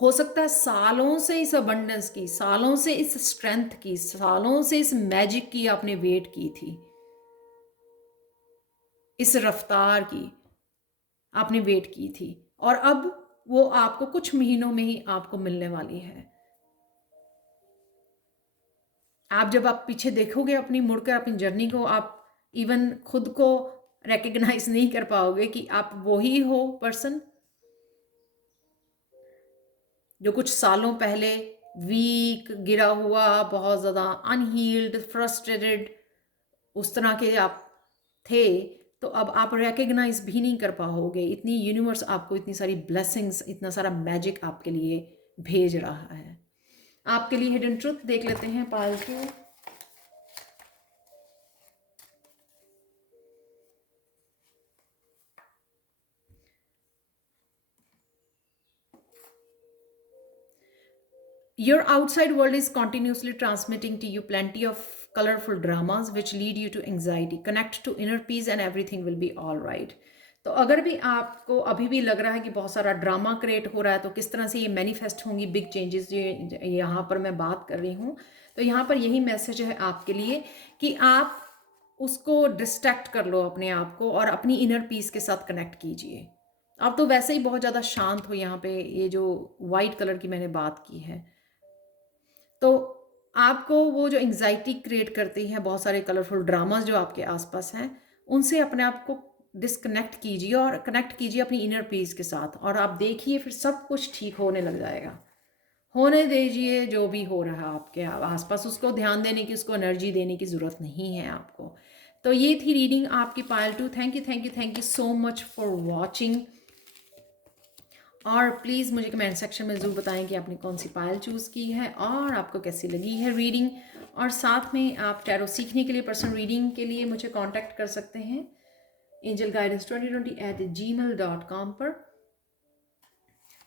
हो सकता है सालों से इस अबंडेंस की, सालों से इस स्ट्रेंथ की, सालों से इस मैजिक की आपने वेट की थी, इस रफ्तार की आपने वेट की थी, और अब वो आपको कुछ महीनों में ही आपको मिलने वाली है। जब आप पीछे देखोगे अपनी, मुड़कर अपनी जर्नी को, आप इवन खुद को रिकग्नाइज नहीं कर पाओगे कि आप वही हो पर्सन जो कुछ सालों पहले वीक, गिरा हुआ, बहुत ज़्यादा अनहील्ड, फ्रस्ट्रेटेड, उस तरह के आप थे। तो अब आप रिकग्नाइज भी नहीं कर पाओगे। इतनी यूनिवर्स आपको इतनी सारी ब्लेसिंग्स, इतना सारा मैजिक आपके लिए भेज रहा है। आपके लिए हिडन ट्रुथ देख लेते हैं पायल को। Your outside world is continuously transmitting to you plenty of colorful dramas which lead you to anxiety. Connect to inner peace and everything will be all right. तो अगर भी आपको अभी भी लग रहा है कि बहुत सारा ड्रामा क्रिएट हो रहा है, तो किस तरह से ये मैनिफेस्ट होंगी बिग चेंजेस, जो यहाँ पर मैं बात कर रही हूँ, तो यहाँ पर यही मैसेज है आपके लिए कि आप उसको डिस्ट्रैक्ट कर लो अपने आप को और अपनी इनर पीस के साथ कनेक्ट कीजिए। आप तो वैसे ही बहुत ज़्यादा शांत हो। यहाँ पे ये जो वाइट कलर की मैंने बात की है, तो आपको वो जो एंग्जाइटी क्रिएट करती है, बहुत सारे कलरफुल ड्रामास जो आपके आसपास हैं, उनसे अपने आप को डिस्कनेक्ट कीजिए और कनेक्ट कीजिए अपनी इनर पीस के साथ, और आप देखिए फिर सब कुछ ठीक होने लग जाएगा। होने दीजिए जो भी हो रहा है आपके आसपास, उसको ध्यान देने की, उसको एनर्जी देने की ज़रूरत नहीं है आपको। तो ये थी रीडिंग आपकी पायल 2। Thank you, thank you, thank you so much for watching. और प्लीज़ मुझे कमेंट सेक्शन में ज़रूर बताएं कि आपने कौन सी पायल चूज़ की है और आपको कैसी लगी है रीडिंग। और साथ में आप टैरो सीखने के लिए, पर्सनल रीडिंग के लिए मुझे कांटेक्ट कर सकते हैं angelguidance2020@gmail.com पर।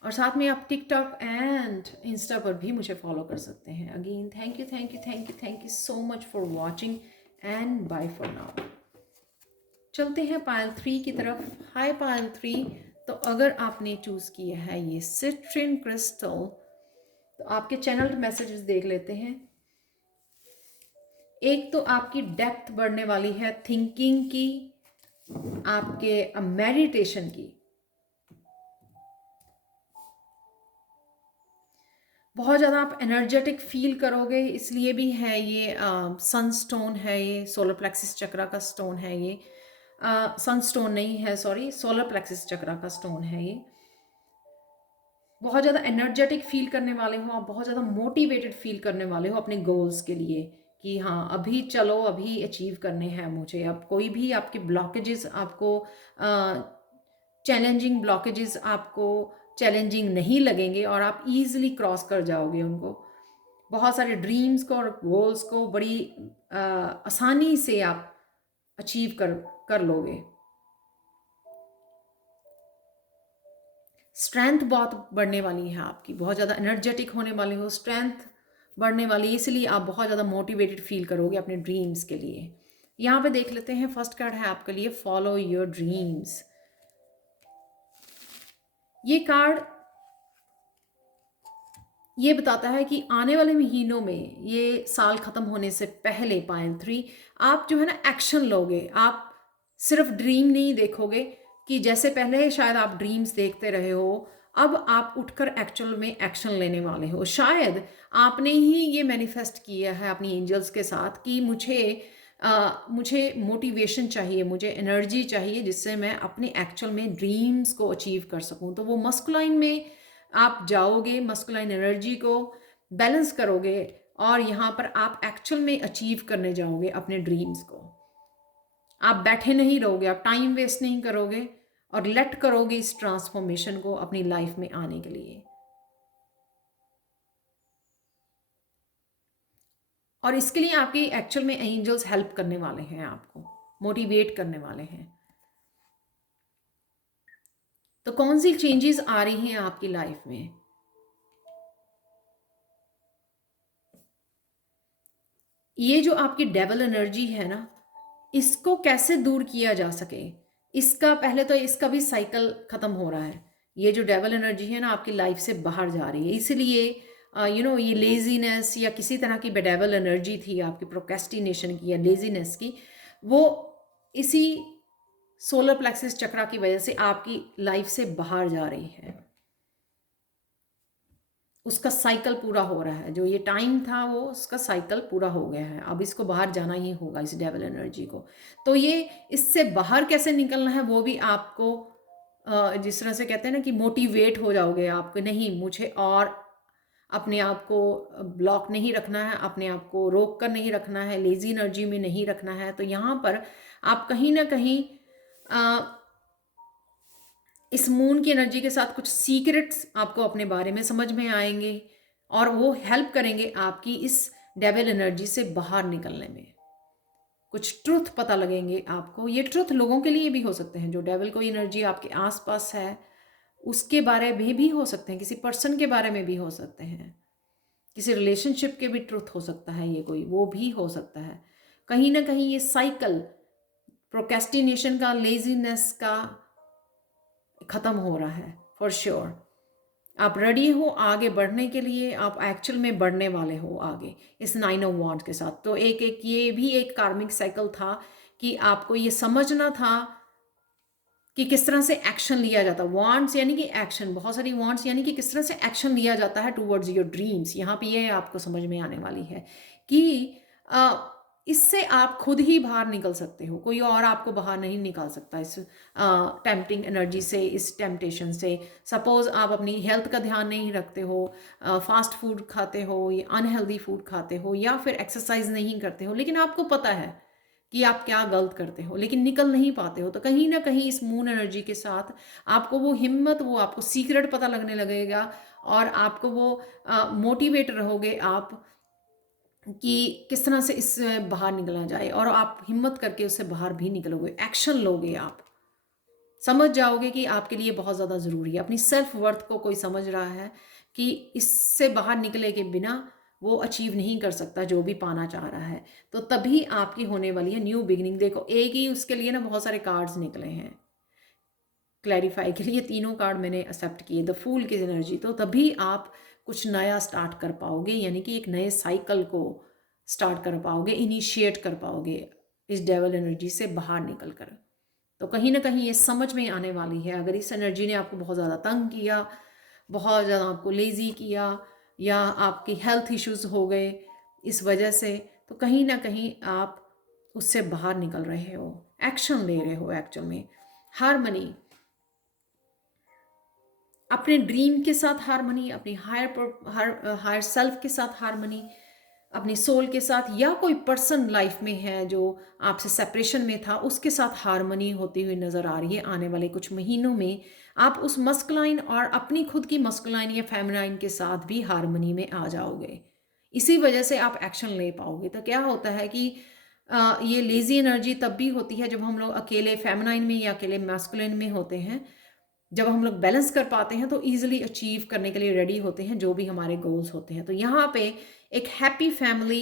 और साथ में आप टिकटॉक एंड इंस्टा पर भी मुझे फॉलो कर सकते हैं। Again thank you, thank you, thank you, thank you so much for watching and bye for now. चलते हैं पायल 3 की तरफ। हाय पायल 3, तो अगर आपने चूज़ किया है ये सिट्रिन क्रिस्टल, तो आपके चैनल मैसेजेस देख लेते हैं। एक तो आपकी डेप्थ बढ़ने वाली है थिंकिंग की, आपके मेडिटेशन की। बहुत ज़्यादा आप एनर्जेटिक फील करोगे, इसलिए भी है ये सन स्टोन है, ये सोलर प्लेक्सिस चक्रा का स्टोन है। ये सन स्टोन नहीं है, सॉरी, सोलर प्लेक्सिस चक्रा का स्टोन है ये। बहुत ज़्यादा एनर्जेटिक फील करने वाले हो आप, बहुत ज़्यादा मोटिवेटेड फील करने वाले हो अपने गोल्स के लिए कि हाँ अभी चलो, अभी अचीव करने हैं मुझे। अब कोई भी आपके ब्लॉकेजेस आपको चैलेंजिंग ब्लॉकेजेस आपको चैलेंजिंग नहीं लगेंगे और आप इजीली क्रॉस कर जाओगे उनको। बहुत सारे ड्रीम्स को और गोल्स को बड़ी आसानी से आप अचीव कर लोगे। स्ट्रेंथ बहुत बढ़ने वाली है आपकी, बहुत ज़्यादा एनर्जेटिक होने वाले हो, स्ट्रेंथ बढ़ने वाली है, इसलिए आप बहुत ज़्यादा मोटिवेटेड फील करोगे अपने ड्रीम्स के लिए। यहाँ पे देख लेते हैं, फर्स्ट कार्ड है आपके लिए फॉलो योर ड्रीम्स। ये कार्ड ये बताता है कि आने वाले महीनों में, ये साल ख़त्म होने से पहले पायल 3, आप जो है ना एक्शन लोगे। आप सिर्फ ड्रीम नहीं देखोगे कि जैसे पहले शायद आप ड्रीम्स देखते रहे हो, अब आप उठकर एक्चुअल में एक्शन लेने वाले हो। शायद आपने ही ये मैनिफेस्ट किया है अपनी एंजल्स के साथ कि मुझे मोटिवेशन चाहिए, मुझे एनर्जी चाहिए, जिससे मैं अपने एक्चुअल में ड्रीम्स को अचीव कर सकूं। तो वो मस्कुलाइन में आप जाओगे, मस्कुलाइन एनर्जी को बैलेंस करोगे और यहाँ पर आप एक्चुअल में अचीव करने जाओगे अपने ड्रीम्स को। आप बैठे नहीं रहोगे, आप टाइम वेस्ट नहीं करोगे और लेट करोगे इस ट्रांसफॉर्मेशन को अपनी लाइफ में आने के लिए। और इसके लिए आपके एक्चुअल में एंजल्स हेल्प करने वाले हैं, आपको मोटिवेट करने वाले हैं। तो कौन सी चेंजेस आ रही हैं आपकी लाइफ में? ये जो आपकी डेवल एनर्जी है ना, इसको कैसे दूर किया जा सके, इसका पहले तो इसका भी साइकिल खत्म हो रहा है। ये जो डेवल एनर्जी है ना आपकी लाइफ से बाहर जा रही है, इसलिए ये लेजीनेस या किसी तरह की डेवल एनर्जी थी आपकी प्रोक्रेस्टिनेशन की या लेजीनेस की, वो इसी सोलर प्लेक्सिस चक्रा की वजह से आपकी लाइफ से बाहर जा रही है। उसका साइकिल पूरा हो रहा है, जो ये टाइम था वो उसका साइकिल पूरा हो गया है, अब इसको बाहर जाना ही होगा इस डेवल एनर्जी को। तो ये इससे बाहर कैसे निकलना है वो भी आपको जिस तरह से कहते हैं ना कि मोटिवेट हो जाओगे आप कि नहीं, मुझे और अपने आप को ब्लॉक नहीं रखना है, अपने आप को रोक कर नहीं रखना है, लेजी एनर्जी में नहीं रखना है। तो यहाँ पर आप कहीं ना कहीं इस मून की एनर्जी के साथ कुछ सीक्रेट्स आपको अपने बारे में समझ में आएंगे और वो हेल्प करेंगे आपकी इस डेविल एनर्जी से बाहर निकलने में। कुछ ट्रुथ पता लगेंगे आपको। ये ट्रुथ लोगों के लिए भी हो सकते हैं, जो डेविल कोई एनर्जी आपके आसपास है उसके बारे में भी हो सकते हैं, किसी पर्सन के बारे में भी हो सकते हैं, किसी रिलेशनशिप के भी ट्रुथ हो सकता है, ये कोई वो भी हो सकता है। कहीं ना कहीं ये साइकिल प्रोक्रेस्टिनेशन का, लेजीनेस का ख़त्म हो रहा है फॉर श्योर। आप रेडी हो आगे बढ़ने के लिए, आप एक्चुअल में बढ़ने वाले हो आगे इस 9 ऑफ वांड्स के साथ। तो एक ये भी एक कार्मिक साइकिल था कि आपको ये समझना था कि किस तरह से एक्शन लिया जाता है। वांट्स यानी कि एक्शन, बहुत सारी वांट्स यानी कि किस तरह से एक्शन लिया जाता है टूवर्ड्स योर ड्रीम्स। यहाँ पे ये आपको समझ में आने वाली है कि इससे आप खुद ही बाहर निकल सकते हो, कोई और आपको बाहर नहीं निकाल सकता इस टेम्पटिंग एनर्जी से, इस टेम्पटेशन से। सपोज आप अपनी हेल्थ का ध्यान नहीं रखते हो, फास्ट फूड खाते हो या अनहेल्दी फूड खाते हो या फिर एक्सरसाइज नहीं करते हो, लेकिन आपको पता है कि आप क्या गलत करते हो लेकिन निकल नहीं पाते हो। तो कहीं ना कहीं इस मून एनर्जी के साथ आपको वो हिम्मत, वो आपको सीक्रेट पता लगने लगेगा और आपको वो मोटिवेट रहोगे आप कि किस तरह से इससे बाहर निकला जाए, और आप हिम्मत करके उससे बाहर भी निकलोगे, एक्शन लोगे। आप समझ जाओगे कि आपके लिए बहुत ज़्यादा ज़रूरी है। अपनी सेल्फ वर्थ को कोई समझ रहा है कि इससे बाहर निकले के बिना वो अचीव नहीं कर सकता जो भी पाना चाह रहा है, तो तभी आपकी होने वाली है न्यू बिगिनिंग। देखो एक ही उसके लिए ना बहुत सारे कार्ड्स निकले हैं क्लैरिफाई के लिए, तीनों कार्ड मैंने एक्सेप्ट किए, द फूल की एनर्जी। तो तभी आप कुछ नया स्टार्ट कर पाओगे, यानी कि एक नए साइकिल को स्टार्ट कर पाओगे, इनिशिएट कर पाओगे इस डेवल एनर्जी से बाहर निकल कर। तो कहीं ना कहीं ये समझ में आने वाली है। अगर इस एनर्जी ने आपको बहुत ज़्यादा तंग किया, बहुत ज़्यादा आपको लेज़ी किया या आपकी हेल्थ इश्यूज़ हो गए इस वजह से, तो कहीं ना कहीं आप उससे बाहर निकल रहे हो, एक्शन ले रहे हो एक्चुअल में। हारमनी, अपने ड्रीम के साथ हारमनी, अपनी हायर सेल्फ के साथ हारमनी, अपनी सोल के साथ, या कोई पर्सन लाइफ में है जो आपसे सेपरेशन में था उसके साथ हारमनी होती हुई नज़र आ रही है। आने वाले कुछ महीनों में आप उस मस्कुलाइन और अपनी खुद की मस्कुलाइन या फेमिनाइन के साथ भी हारमनी में आ जाओगे। इसी वजह से आप एक्शन ले पाओगे। तो क्या होता है कि ये लेज़ी एनर्जी तब भी होती है जब हम लोग अकेले फेमिनाइन में या अकेले मैस्कुलिन में होते हैं। जब हम लोग बैलेंस कर पाते हैं तो ईजिली अचीव करने के लिए रेडी होते हैं जो भी हमारे गोल्स होते हैं। तो यहाँ पे एक हैप्पी फैमिली,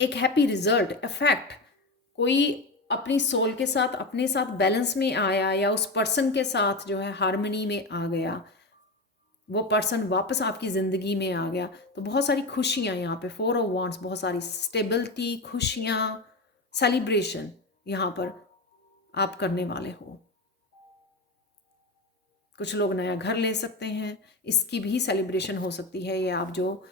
एक हैप्पी रिजल्ट इफेक्ट, कोई अपनी सोल के साथ अपने साथ बैलेंस में आया या उस पर्सन के साथ जो है हार्मनी में आ गया, वो पर्सन वापस आपकी ज़िंदगी में आ गया, तो बहुत सारी खुशियाँ यहाँ पे 4 ऑफ वांड्स, बहुत सारी स्टेबिलिटी, खुशियाँ, सेलिब्रेशन यहाँ पर आप करने वाले हो। कुछ लोग नया घर ले सकते हैं, इसकी भी सेलिब्रेशन हो सकती है, ये आप जो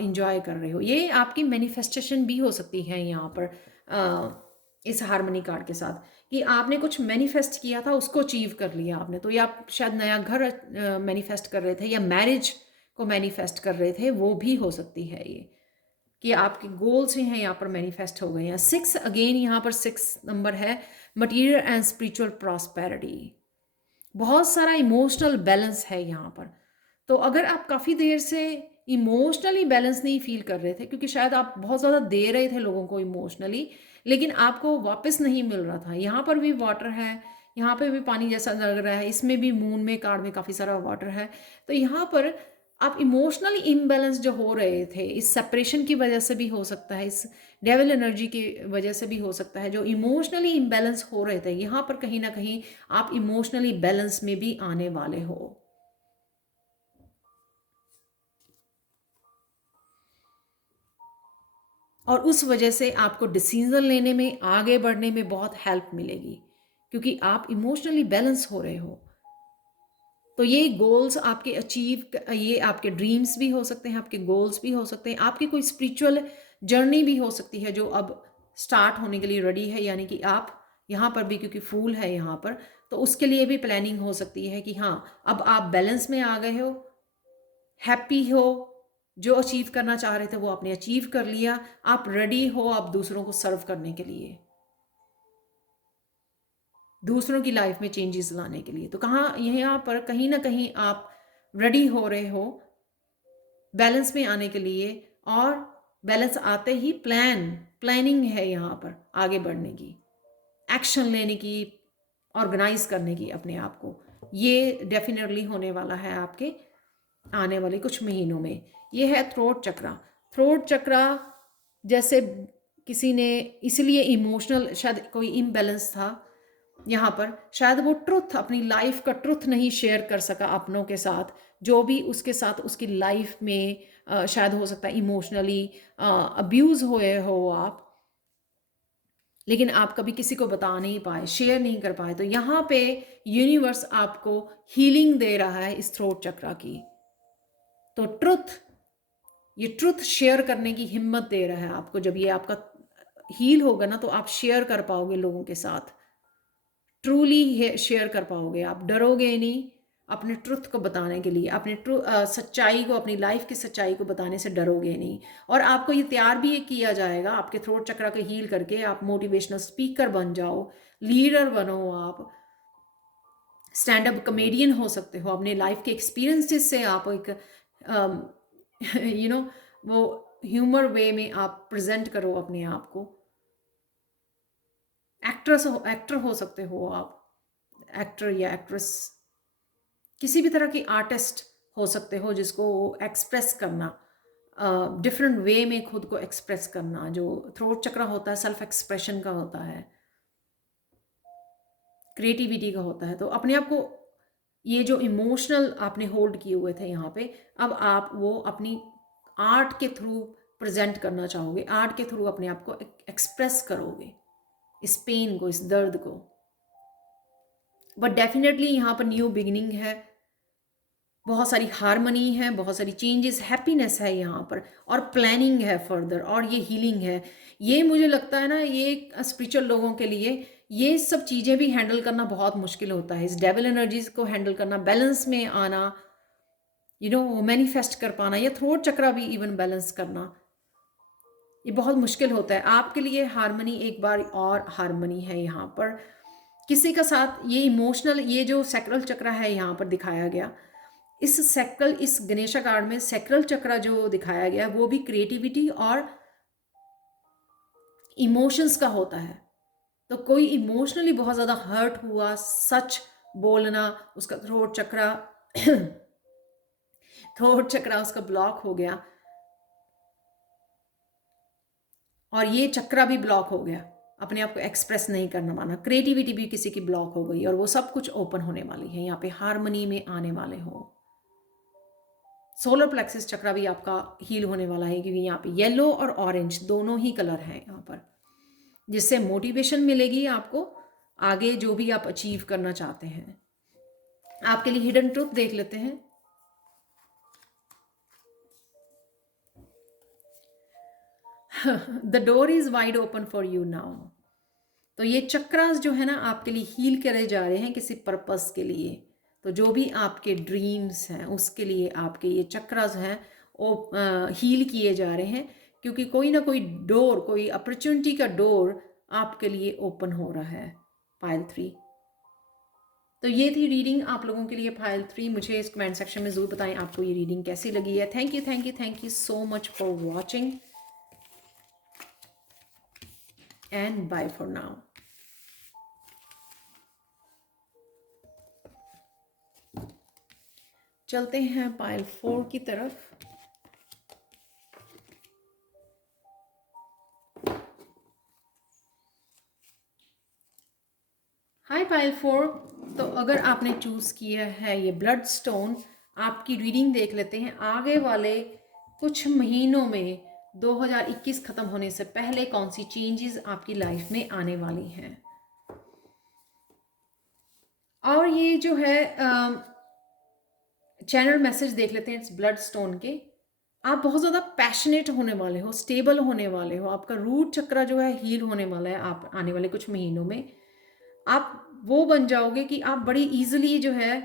इंजॉय कर रहे हो, ये आपकी मैनिफेस्टेशन भी हो सकती है यहाँ पर इस हार्मनी कार्ड के साथ, कि आपने कुछ मैनिफेस्ट किया था उसको अचीव कर लिया आपने। तो या आप शायद नया घर मैनिफेस्ट कर रहे थे या मैरिज को मैनिफेस्ट कर रहे थे, वो भी हो सकती है ये कि आपके गोल्स हैं यहाँ पर मैनिफेस्ट हो गए हैं। 6 अगेन यहाँ पर 6 नंबर है, मटीरियल एंड स्पिरिचुअल प्रॉस्पेरिटी, बहुत सारा इमोशनल बैलेंस है यहाँ पर। तो अगर आप काफ़ी देर से इमोशनली बैलेंस नहीं फील कर रहे थे, क्योंकि शायद आप बहुत ज़्यादा दे रहे थे लोगों को इमोशनली, लेकिन आपको वापस नहीं मिल रहा था। यहाँ पर भी वाटर है, यहाँ पे भी पानी जैसा लग रहा है, इसमें भी मून में कार्ड में काफ़ी सारा वाटर है। तो यहाँ पर आप इमोशनली इम्बैलेंस जो हो रहे थे, इस सेपरेशन की वजह से भी हो सकता है, इस डेविल एनर्जी की वजह से भी हो सकता है, जो इमोशनली इम्बैलेंस हो रहे थे, यहाँ पर कहीं ना कहीं आप इमोशनली बैलेंस में भी आने वाले हो। और उस वजह से आपको डिसीजन लेने में, आगे बढ़ने में बहुत हेल्प मिलेगी, क्योंकि आप इमोशनली बैलेंस हो रहे हो। तो ये गोल्स आपके ये आपके ड्रीम्स भी हो सकते हैं, आपके गोल्स भी हो सकते हैं, आपकी कोई स्पिरिचुअल जर्नी भी हो सकती है जो अब स्टार्ट होने के लिए रेडी है। यानी कि आप यहाँ पर भी, क्योंकि फूल है यहाँ पर, तो उसके लिए भी प्लानिंग हो सकती है कि हाँ, अब आप बैलेंस में आ गए हो, हैप्पी हो, जो अचीव करना चाह रहे थे वो आपने अचीव कर लिया, आप रेडी हो आप दूसरों को सर्व करने के लिए, दूसरों की लाइफ में चेंजेस लाने के लिए। तो कहाँ, यहाँ पर कहीं ना कहीं आप रेडी हो रहे हो बैलेंस में आने के लिए, और बैलेंस आते ही प्लानिंग है यहाँ पर आगे बढ़ने की, एक्शन लेने की, ऑर्गेनाइज करने की अपने आप को। ये डेफिनेटली होने वाला है आपके आने वाले कुछ महीनों में। ये है थ्रोट चक्रा। थ्रोट चक्रा जैसे किसी ने, इसलिए इमोशनल शायद कोई इम्बैलेंस था यहाँ पर, शायद वो ट्रुथ, अपनी लाइफ का ट्रुथ नहीं शेयर कर सका अपनों के साथ, जो भी उसके साथ उसकी लाइफ में शायद हो सकता है इमोशनली अब्यूज़ हुए हो आप, लेकिन आप कभी किसी को बता नहीं पाए, शेयर नहीं कर पाए। तो यहाँ पे यूनिवर्स आपको हीलिंग दे रहा है इस थ्रोट चक्रा की। तो ये ट्रुथ शेयर करने की हिम्मत दे रहा है आपको। जब ये आपका हील होगा ना, तो आप शेयर कर पाओगे लोगों के साथ, ट्रूली शेयर कर पाओगे, आप डरोगे नहीं अपने ट्रुथ को बताने के लिए, अपने सच्चाई को, अपनी लाइफ की सच्चाई को बताने से डरोगे नहीं। और आपको ये तैयार भी किया जाएगा आपके थ्रोट चक्रा को हील करके, आप मोटिवेशनल स्पीकर बन जाओ, लीडर बनो, आप स्टैंड अप कॉमेडियन हो सकते हो। अपने लाइफ के एक्सपीरियंसेस से आप एक वो ह्यूमर वे में आप प्रेजेंट करो अपने आप को। एक्टर हो सकते हो आप, एक्टर या एक्ट्रेस, किसी भी तरह की आर्टिस्ट हो सकते हो, जिसको एक्सप्रेस करना, डिफरेंट वे में खुद को एक्सप्रेस करना। जो थ्रोट चक्र होता है सेल्फ एक्सप्रेशन का होता है, क्रिएटिविटी का होता है। तो अपने आप को, ये जो इमोशनल आपने होल्ड किए हुए थे यहाँ पे, अब आप वो अपनी आर्ट के थ्रू प्रेजेंट करना चाहोगे, आर्ट के थ्रू अपने आप को एक्सप्रेस करोगे, इस पेन को, इस दर्द को। बट डेफिनेटली यहाँ पर न्यू बिगिनिंग है, बहुत सारी हारमनी है, बहुत सारी चेंजेस, हैप्पीनेस है यहाँ पर, और प्लानिंग है फर्दर, और ये हीलिंग है। ये मुझे लगता है ना, ये स्पिरिचुअल लोगों के लिए ये सब चीज़ें भी हैंडल करना बहुत मुश्किल होता है। इस डेविल एनर्जीज को हैंडल करना, बैलेंस में आना, मैनिफेस्ट कर पाना, या थ्रोट चक्रा भी इवन बैलेंस करना, ये बहुत मुश्किल होता है आपके लिए। हारमनी, एक बार और हारमनी है यहाँ पर किसी का साथ। ये इमोशनल, ये जो सैक्रल चक्र है यहाँ पर दिखाया गया, इस गणेशा कार्ड में सैक्रल चक्र जो दिखाया गया वो भी क्रिएटिविटी और इमोशंस का होता है। तो कोई इमोशनली बहुत ज़्यादा हर्ट हुआ, सच बोलना, उसका थ्रोट चक्र उसका ब्लॉक हो गया, और ये चक्रा भी ब्लॉक हो गया, अपने आप को एक्सप्रेस नहीं करना माना, क्रिएटिविटी भी किसी की ब्लॉक हो गई, और वो सब कुछ ओपन होने वाली है यहाँ पे, हारमनी में आने वाले हो। सोलर प्लेक्सिस चक्रा भी आपका हील होने वाला है, क्योंकि यहाँ पे येलो और ऑरेंज दोनों ही कलर हैं यहाँ पर, जिससे मोटिवेशन मिलेगी आपको आगे जो भी आप अचीव करना चाहते हैं। आपके लिए हिडन ट्रूथ देख लेते हैं। The door is wide open for you now. तो ये चक्रास जो है ना, आपके लिए हील करे जा रहे हैं किसी पर्पस के लिए। तो जो भी आपके ड्रीम्स हैं उसके लिए आपके ये चक्रास हैं वो हील किए जा रहे हैं, क्योंकि कोई ना कोई डोर, कोई अपॉर्चुनिटी का डोर आपके लिए ओपन हो रहा है। पाइल 3, तो ये थी रीडिंग आप लोगों के लिए फाइल 3। मुझे इस कमेंट सेक्शन में ज़रूर बताएं आपको ये रीडिंग कैसी लगी है। Thank you thank you thank you so much for watching and bye for now. चलते हैं पाइल 4 की तरफ। Hi pile 4। तो अगर आपने चूज़ किया है ये ब्लड स्टोन, आपकी रीडिंग देख लेते हैं आगे वाले कुछ महीनों में 2021 ख़त्म होने से पहले कौन सी चेंजेस आपकी लाइफ में आने वाली हैं। और ये जो है चैनल मैसेज देख लेते हैं इट्स ब्लड स्टोन के। आप बहुत ज़्यादा पैशनेट होने वाले हो, स्टेबल होने वाले हो, आपका रूट चक्र जो है हील होने वाला है। आप आने वाले कुछ महीनों में आप वो बन जाओगे कि आप बड़ी इजीली जो है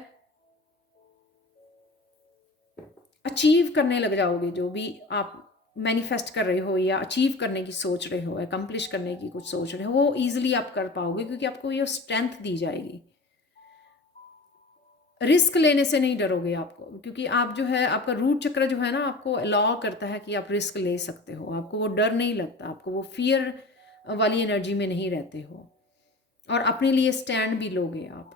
अचीव करने लग जाओगे जो भी आप मैनिफेस्ट कर रहे हो या अचीव करने की सोच रहे हो, अकम्प्लिश करने की कुछ सोच रहे हो, वो ईजिली आप कर पाओगे क्योंकि आपको ये स्ट्रेंथ दी जाएगी। रिस्क लेने से नहीं डरोगे आपको, क्योंकि आप जो है आपका रूट चक्र जो है ना आपको अलाउ करता है कि आप रिस्क ले सकते हो। आपको वो डर नहीं लगता, आपको वो फियर वाली एनर्जी में नहीं रहते हो और अपने लिए स्टैंड भी लोगे आप।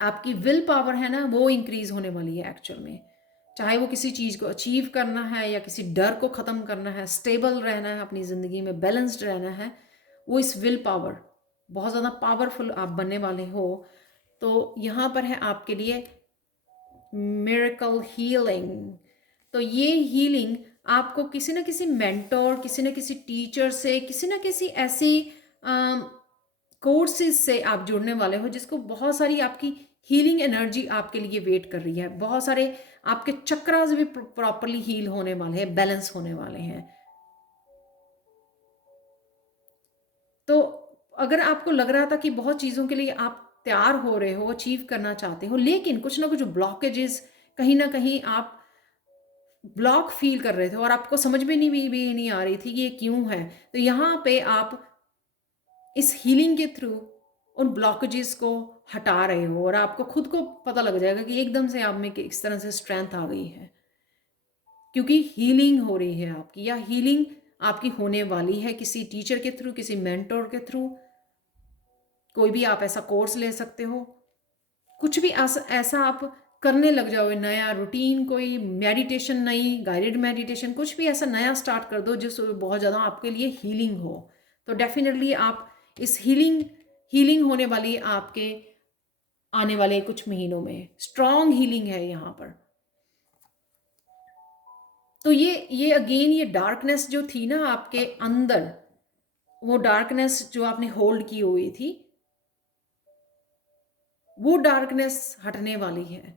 आपकी विल पावर है ना वो इंक्रीज होने वाली है एक्चुअल में। चाहे वो किसी चीज़ को अचीव करना है या किसी डर को ख़त्म करना है, स्टेबल रहना है अपनी ज़िंदगी में, बैलेंस्ड रहना है, वो इस विल पावर बहुत ज़्यादा पावरफुल आप बनने वाले हो। तो यहाँ पर है आपके लिए मिरेकल हीलिंग। तो ये हीलिंग आपको किसी न किसी मेंटोर, किसी न किसी टीचर से, किसी न किसी ऐसी कोर्सेज से आप जुड़ने वाले हो जिसको बहुत सारी आपकी हीलिंग एनर्जी आपके लिए वेट कर रही है। बहुत सारे आपके चक्रास भी प्रॉपरली हील होने वाले हैं, बैलेंस होने वाले हैं। तो अगर आपको लग रहा था कि बहुत चीज़ों के लिए आप तैयार हो रहे हो, अचीव करना चाहते हो, लेकिन कुछ ना कुछ ब्लॉकेजेस कहीं ना कहीं आप ब्लॉक फील कर रहे थे और आपको समझ में भी नहीं आ रही थी कि ये क्यों है, तो यहाँ पे आप इस हीलिंग के थ्रू उन ब्लॉकेजेस को हटा रहे हो और आपको खुद को पता लग जाएगा कि एकदम से आप में किस तरह से स्ट्रेंथ आ गई है, क्योंकि हीलिंग हो रही है आपकी, या हीलिंग आपकी होने वाली है किसी टीचर के थ्रू, किसी मेंटोर के थ्रू। कोई भी आप ऐसा कोर्स ले सकते हो, कुछ भी ऐसा आप करने लग जाओगे, नया रूटीन, कोई मेडिटेशन, नई गाइडेड मेडिटेशन, कुछ भी ऐसा नया स्टार्ट कर दो जिस बहुत ज़्यादा आपके लिए हीलिंग हो। तो डेफिनेटली आप इस हीलिंग होने वाली आपके आने वाले कुछ महीनों में स्ट्रॉन्ग हीलिंग है यहाँ पर। तो ये अगेन ये डार्कनेस जो थी ना आपके अंदर, वो डार्कनेस जो आपने होल्ड की हुई थी, वो डार्कनेस हटने वाली है।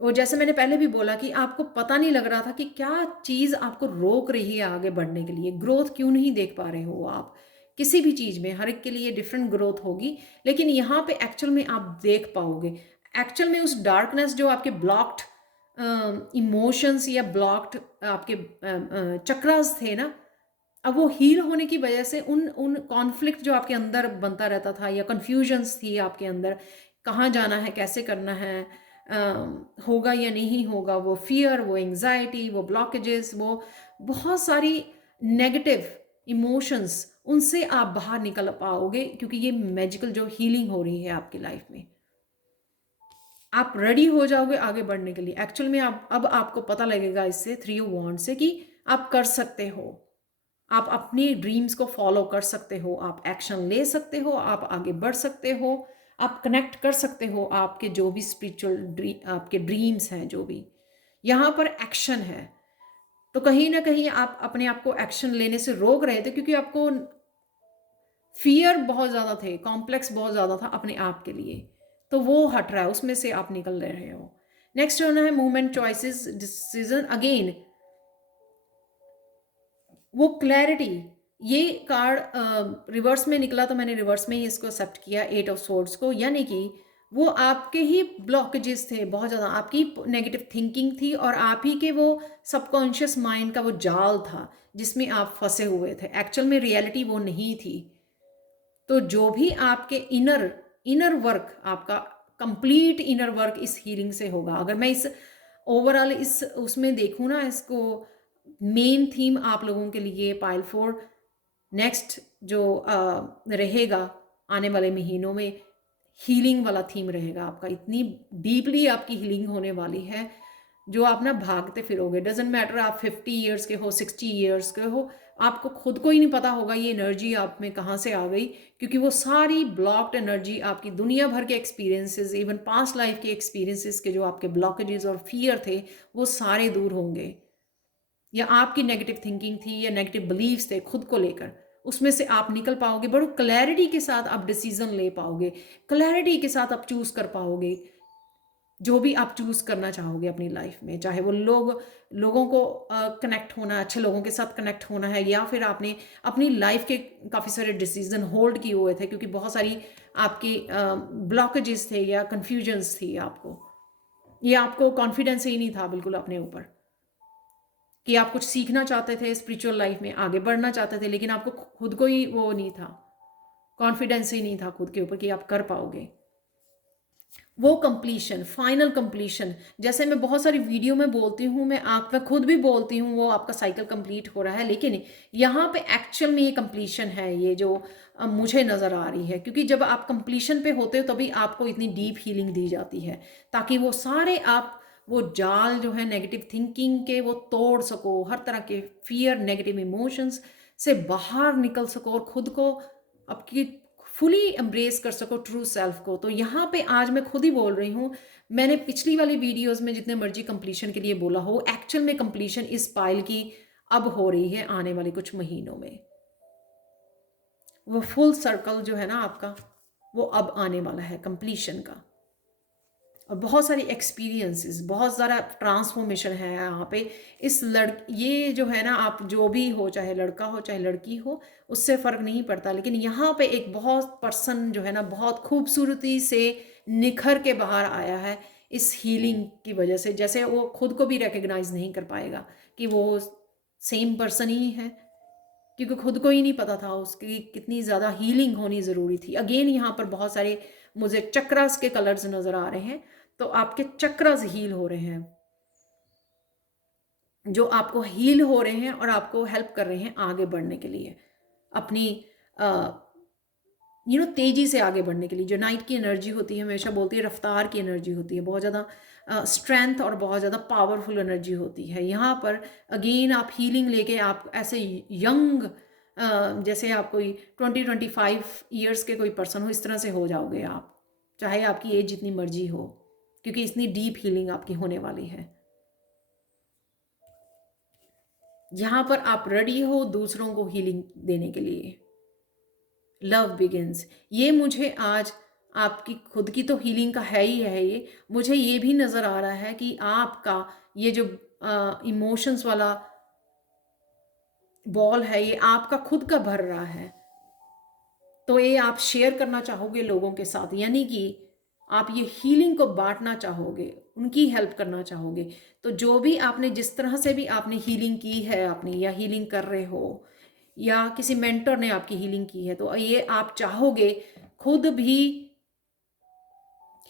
और जैसे मैंने पहले भी बोला कि आपको पता नहीं लग रहा था कि क्या चीज़ आपको रोक रही है आगे बढ़ने के लिए, ग्रोथ क्यों नहीं देख पा रहे हो आप किसी भी चीज़ में। हर एक के लिए डिफरेंट ग्रोथ होगी, लेकिन यहाँ पे एक्चुअल में आप देख पाओगे एक्चुअल में उस डार्कनेस जो आपके ब्लॉक्ड इमोशंस या ब्लॉक्ड आपके चक्रास थे ना, अब वो हील होने की वजह से उन कॉन्फ्लिक्ट जो आपके अंदर बनता रहता था या कन्फ्यूजन्स थी आपके अंदर, कहाँ जाना है, कैसे करना है, होगा या नहीं होगा, वो फियर, वो एंजाइटी, वो ब्लॉकेजेस, वो बहुत सारी नेगेटिव इमोशंस, उनसे आप बाहर निकल पाओगे क्योंकि ये मैजिकल जो हीलिंग हो रही है आपकी लाइफ में। आप रेडी हो जाओगे आगे बढ़ने के लिए। एक्चुअल में आप अब आपको पता लगेगा इससे 3 ऑफ वांड्स से कि आप कर सकते हो, आप अपनी ड्रीम्स को फॉलो कर सकते हो, आप एक्शन ले सकते हो, आप आगे बढ़ सकते हो, आप कनेक्ट कर सकते हो आपके जो भी स्पिरिचुअल आपके ड्रीम्स हैं, जो भी यहाँ पर एक्शन है। तो कहीं ना कहीं आप अपने आप को एक्शन लेने से रोक रहे थे क्योंकि आपको फियर बहुत ज़्यादा थे, कॉम्प्लेक्स बहुत ज़्यादा था अपने आप के लिए, तो वो हट रहा है, उसमें से आप निकल रहे हो। नेक्स्ट होना है मूवमेंट, चॉइसेस, डिसीजन। अगेन वो क्लैरिटी, ये कार्ड रिवर्स में निकला तो मैंने रिवर्स में ही इसको एक्सेप्ट किया, 8 ऑफ सोर्ड्स को, यानी कि वो आपके ही ब्लॉकेजेस थे, बहुत ज़्यादा आपकी नेगेटिव थिंकिंग थी और आप ही के वो सबकॉन्शियस माइंड का वो जाल था जिसमें आप फंसे हुए थे। एक्चुअल में रियलिटी वो नहीं थी, तो जो भी आपके इनर इनर वर्क, आपका कंप्लीट इनर वर्क इस हीलिंग से होगा। अगर मैं इस ओवरऑल इस उसमें देखूँ ना, इसको मेन थीम आप लोगों के लिए पाइल 4 नेक्स्ट जो रहेगा आने वाले महीनों में, हीलिंग वाला थीम रहेगा आपका। इतनी डीपली आपकी हीलिंग होने वाली है, जो आप ना भागते फिरोगे। डजेंट मैटर आप 50 ईयर्स के हो, 60 ईयर्स के हो, आपको खुद को ही नहीं पता होगा ये एनर्जी आप में कहाँ से आ गई, क्योंकि वो सारी ब्लॉक्ड एनर्जी आपकी दुनिया भर के एक्सपीरियंसेस, इवन पास्ट लाइफ के एक्सपीरियंसेस के जो आपके ब्लॉकेजेस और फियर थे, वो सारे दूर होंगे। या आपकी नेगेटिव थिंकिंग थी या नेगेटिव बिलीव्स थे खुद को लेकर, उसमें से आप निकल पाओगे। बड़ी क्लैरिटी के साथ आप डिसीजन ले पाओगे, क्लैरिटी के साथ आप चूज कर पाओगे जो भी आप चूज करना चाहोगे अपनी लाइफ में। चाहे वो लोगों को कनेक्ट होना, अच्छे लोगों के साथ कनेक्ट होना है, या फिर आपने अपनी लाइफ के काफ़ी सारे डिसीजन होल्ड किए हुए थे क्योंकि बहुत सारी आपकी ब्लॉकेजेस थे या कन्फ्यूजन्स थी आपको, या आपको कॉन्फिडेंस ही नहीं था बिल्कुल अपने ऊपर कि आप कुछ सीखना चाहते थे, स्पिरिचुअल लाइफ में आगे बढ़ना चाहते थे, लेकिन आपको खुद को ही वो नहीं था, कॉन्फिडेंस ही नहीं था खुद के ऊपर कि आप कर पाओगे। वो कंप्लीशन, फाइनल कंप्लीशन, जैसे मैं बहुत सारी वीडियो में बोलती हूँ, मैं खुद भी बोलती हूँ, वो आपका साइकिल कंप्लीट हो रहा है, लेकिन यहाँ पे एक्चुअल में ये कंप्लीशन है, ये जो मुझे नज़र आ रही है। क्योंकि जब आप कंप्लीशन पे होते हो तभी आपको इतनी डीप हीलिंग दी जाती है, ताकि वो सारे आप वो जाल जो है नेगेटिव थिंकिंग के, वो तोड़ सको, हर तरह के फियर, नेगेटिव इमोशंस से बाहर निकल सको और खुद को आपकी फुली एम्ब्रेस कर सको, ट्रू सेल्फ को। तो यहाँ पे आज मैं खुद ही बोल रही हूँ, मैंने पिछली वाली वीडियोस में जितने मर्जी कंप्लीशन के लिए बोला हो, एक्चुअल में कंप्लीशन इस पाइल की अब हो रही है आने वाले कुछ महीनों में। वो फुल सर्कल जो है ना आपका, वो अब आने वाला है कंप्लीशन का। और बहुत सारी एक्सपीरियंसेस, बहुत ज़्यादा ट्रांसफॉर्मेशन है यहाँ पे। ये जो है ना, आप जो भी हो, चाहे लड़का हो चाहे लड़की हो, उससे फ़र्क नहीं पड़ता, लेकिन यहाँ पे एक बहुत पर्सन जो है ना बहुत खूबसूरती से निखर के बाहर आया है इस हीलिंग की वजह से। जैसे वो खुद को भी रिकग्नाइज नहीं कर पाएगा कि वो सेम पर्सन ही है, क्योंकि खुद को ही नहीं पता था उसकी कितनी ज़्यादा हीलिंग होनी ज़रूरी थी। अगेन यहाँ पर बहुत सारे मुझे चक्रास के कलर्स नज़र आ रहे हैं, तो आपके चक्रास हील हो रहे हैं, जो आपको हील हो रहे हैं और आपको हेल्प कर रहे हैं आगे बढ़ने के लिए, अपनी तेज़ी से आगे बढ़ने के लिए। जो नाइट की एनर्जी होती है, हमेशा बोलती है रफ्तार की एनर्जी होती है, बहुत ज़्यादा स्ट्रेंथ और बहुत ज़्यादा पावरफुल एनर्जी होती है। यहाँ पर अगेन आप हीलिंग लेके आप ऐसे यंग, जैसे आप कोई 20-25 ईयर्स के कोई पर्सन हो, इस तरह से हो जाओगे आप, चाहे आपकी एज जितनी मर्जी हो, क्योंकि इतनी डीप हीलिंग आपकी होने वाली है। यहाँ पर आप रेडी हो दूसरों को हीलिंग देने के लिए। लव बिगिंस, ये मुझे आज आपकी खुद की तो हीलिंग का है ही है, ये मुझे ये भी नज़र आ रहा है कि आपका ये जो इमोशंस वाला बॉल है, ये आपका खुद का भर रहा है, तो ये आप शेयर करना चाहोगे लोगों के साथ, यानी कि आप ये हीलिंग को बांटना चाहोगे, उनकी हेल्प करना चाहोगे। तो जो भी आपने, जिस तरह से भी आपने हीलिंग की है अपनी, या हीलिंग कर रहे हो, या किसी मेंटर ने आपकी हीलिंग की है, तो ये आप चाहोगे खुद भी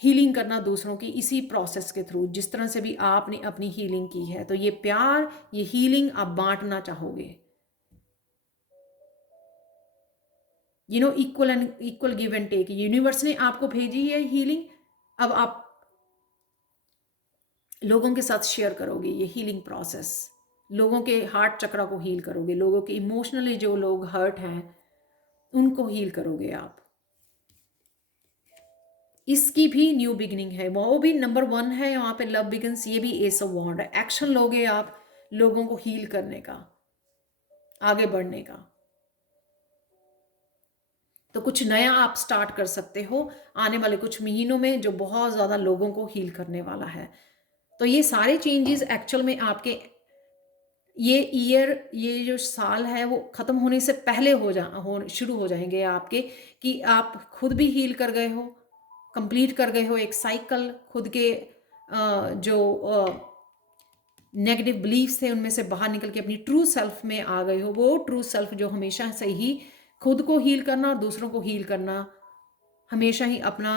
हीलिंग करना दूसरों की इसी प्रोसेस के थ्रू, जिस तरह से भी आपने अपनी हीलिंग की है। तो ये प्यार, ये हीलिंग आप बांटना चाहोगे, equal and equal give and take. Universe ने आपको भेजी है हीलिंग, अब आप लोगों के साथ शेयर करोगे ये हीलिंग प्रोसेस, लोगों के हार्ट चक्रा को हील करोगे, लोगों के इमोशनली जो लोग हर्ट हैं उनको हील करोगे आप। इसकी भी न्यू बिगिनिंग है, वो भी नंबर 1 है वहाँ पे लव बिगिंस। ये भी एस ऑफ वॉन्ड है, एक्शन लोगे आप लोगों को हील करने का, आगे बढ़ने का। तो कुछ नया आप स्टार्ट कर सकते हो आने वाले कुछ महीनों में, जो बहुत ज़्यादा लोगों को हील करने वाला है। तो ये सारे चेंजेस एक्चुअल में आपके ये जो साल है वो ख़त्म होने से पहले शुरू हो जाएंगे आपके, कि आप खुद भी हील कर गए हो, कंप्लीट कर गए हो एक साइकिल, खुद के जो नेगेटिव बिलीफ्स थे उनमें से बाहर निकल के अपनी ट्रू सेल्फ में आ गए हो। वो ट्रू सेल्फ जो हमेशा से ही खुद को हील करना और दूसरों को हील करना हमेशा ही अपना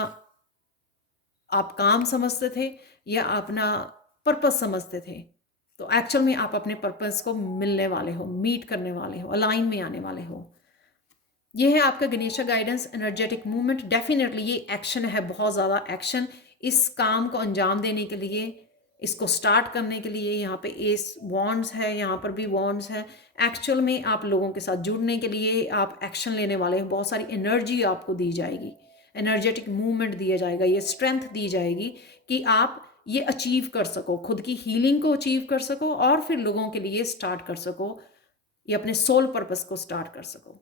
आप काम समझते थे या अपना पर्पस समझते थे, तो एक्चुअल में आप अपने पर्पस को मिलने वाले हो, मीट करने वाले हो, अलाइन में आने वाले हो। ये है आपका Ganesha guidance energetic movement. Definitely ये एक्शन है, बहुत ज़्यादा एक्शन इस काम को अंजाम देने के लिए, इसको स्टार्ट करने के लिए। यहाँ पे एस वॉन्ड्स है, यहाँ पर भी वॉन्ड्स है। एक्चुअल में आप लोगों के साथ जुड़ने के लिए आप एक्शन लेने वाले हैं, बहुत सारी एनर्जी आपको दी जाएगी, एनर्जेटिक मूवमेंट दिया जाएगा, ये स्ट्रेंथ दी जाएगी कि आप ये अचीव कर सको, खुद की हीलिंग को अचीव कर सको और फिर लोगों के लिए स्टार्ट कर सको, ये अपने सोल पर्पस को स्टार्ट कर सको।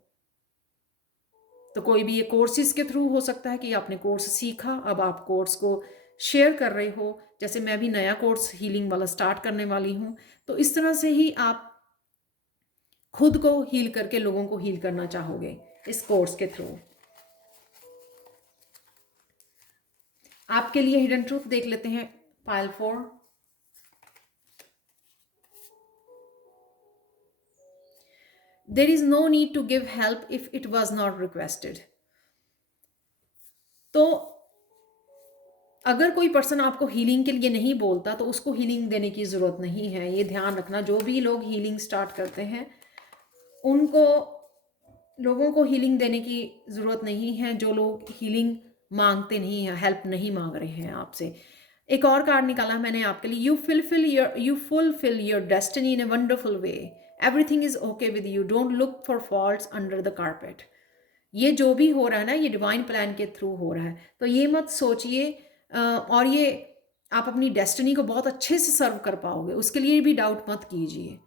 तो कोई भी ये कोर्सेज के थ्रू हो सकता है कि आपने कोर्स सीखा, अब आप कोर्स को शेयर कर रहे हो, जैसे मैं भी नया कोर्स हीलिंग वाला स्टार्ट करने वाली हूँ। तो इस तरह से ही आप खुद को हील करके लोगों को हील करना चाहोगे इस कोर्स के थ्रू। आपके लिए हिडन ट्रूथ देख लेते हैं pile 4। There is no need to give help if it was not requested. तो अगर कोई पर्सन आपको हीलिंग के लिए नहीं बोलता तो उसको हीलिंग देने की ज़रूरत नहीं है, ये ध्यान रखना। जो भी लोग हीलिंग स्टार्ट करते हैं उनको लोगों को हीलिंग देने की ज़रूरत नहीं है, जो लोग हीलिंग मांगते नहीं हैं, हेल्प नहीं मांग रहे हैं आपसे। एक और कार्ड निकाला मैंने आपके लिए, you fulfil your destiny in a wonderful way, everything is okay with you, don't look for faults under the carpet. ये जो भी हो रहा है ना, ये डिवाइन प्लान के थ्रू हो रहा है, तो ये मत सोचिए और ये आप अपनी डेस्टिनी को बहुत अच्छे से सर्व कर पाओगे, उसके लिए भी डाउट मत कीजिए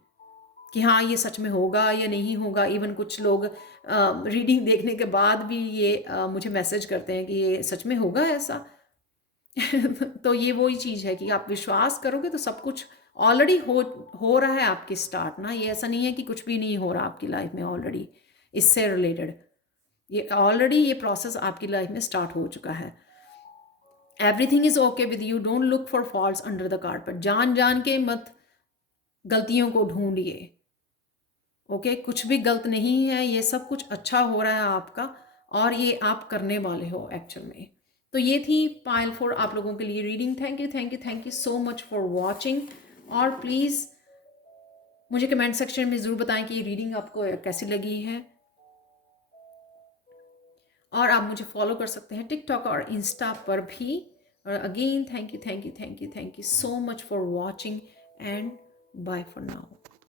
कि हाँ ये सच में होगा या नहीं होगा। इवन कुछ लोग रीडिंग देखने के बाद भी ये मुझे मैसेज करते हैं कि ये सच में होगा ऐसा। तो ये वही चीज़ है कि आप विश्वास करोगे तो सब कुछ ऑलरेडी हो रहा है आपकी स्टार्ट ना। ये ऐसा नहीं है कि कुछ भी नहीं हो रहा आपकी लाइफ में ऑलरेडी इससे रिलेटेड, ये ऑलरेडी ये प्रोसेस आपकी लाइफ में स्टार्ट हो चुका है। Everything is okay with you, don't look for faults under the carpet. जान जान के मत गलतियों को ढूंढिए, ओके कुछ भी गलत नहीं है, ये सब कुछ अच्छा हो रहा है आपका और ये आप करने वाले हो एक्चुअल में। तो ये थी पाइल 4 आप लोगों के लिए reading. Thank you so much for watching. और प्लीज़ मुझे कमेंट सेक्शन में ज़रूर बताएं कि ये रीडिंग आपको कैसी लगी है। और आप मुझे फॉलो कर सकते हैं टिकटॉक और इंस्टा पर भी। और again thank you so much for watching and bye for now.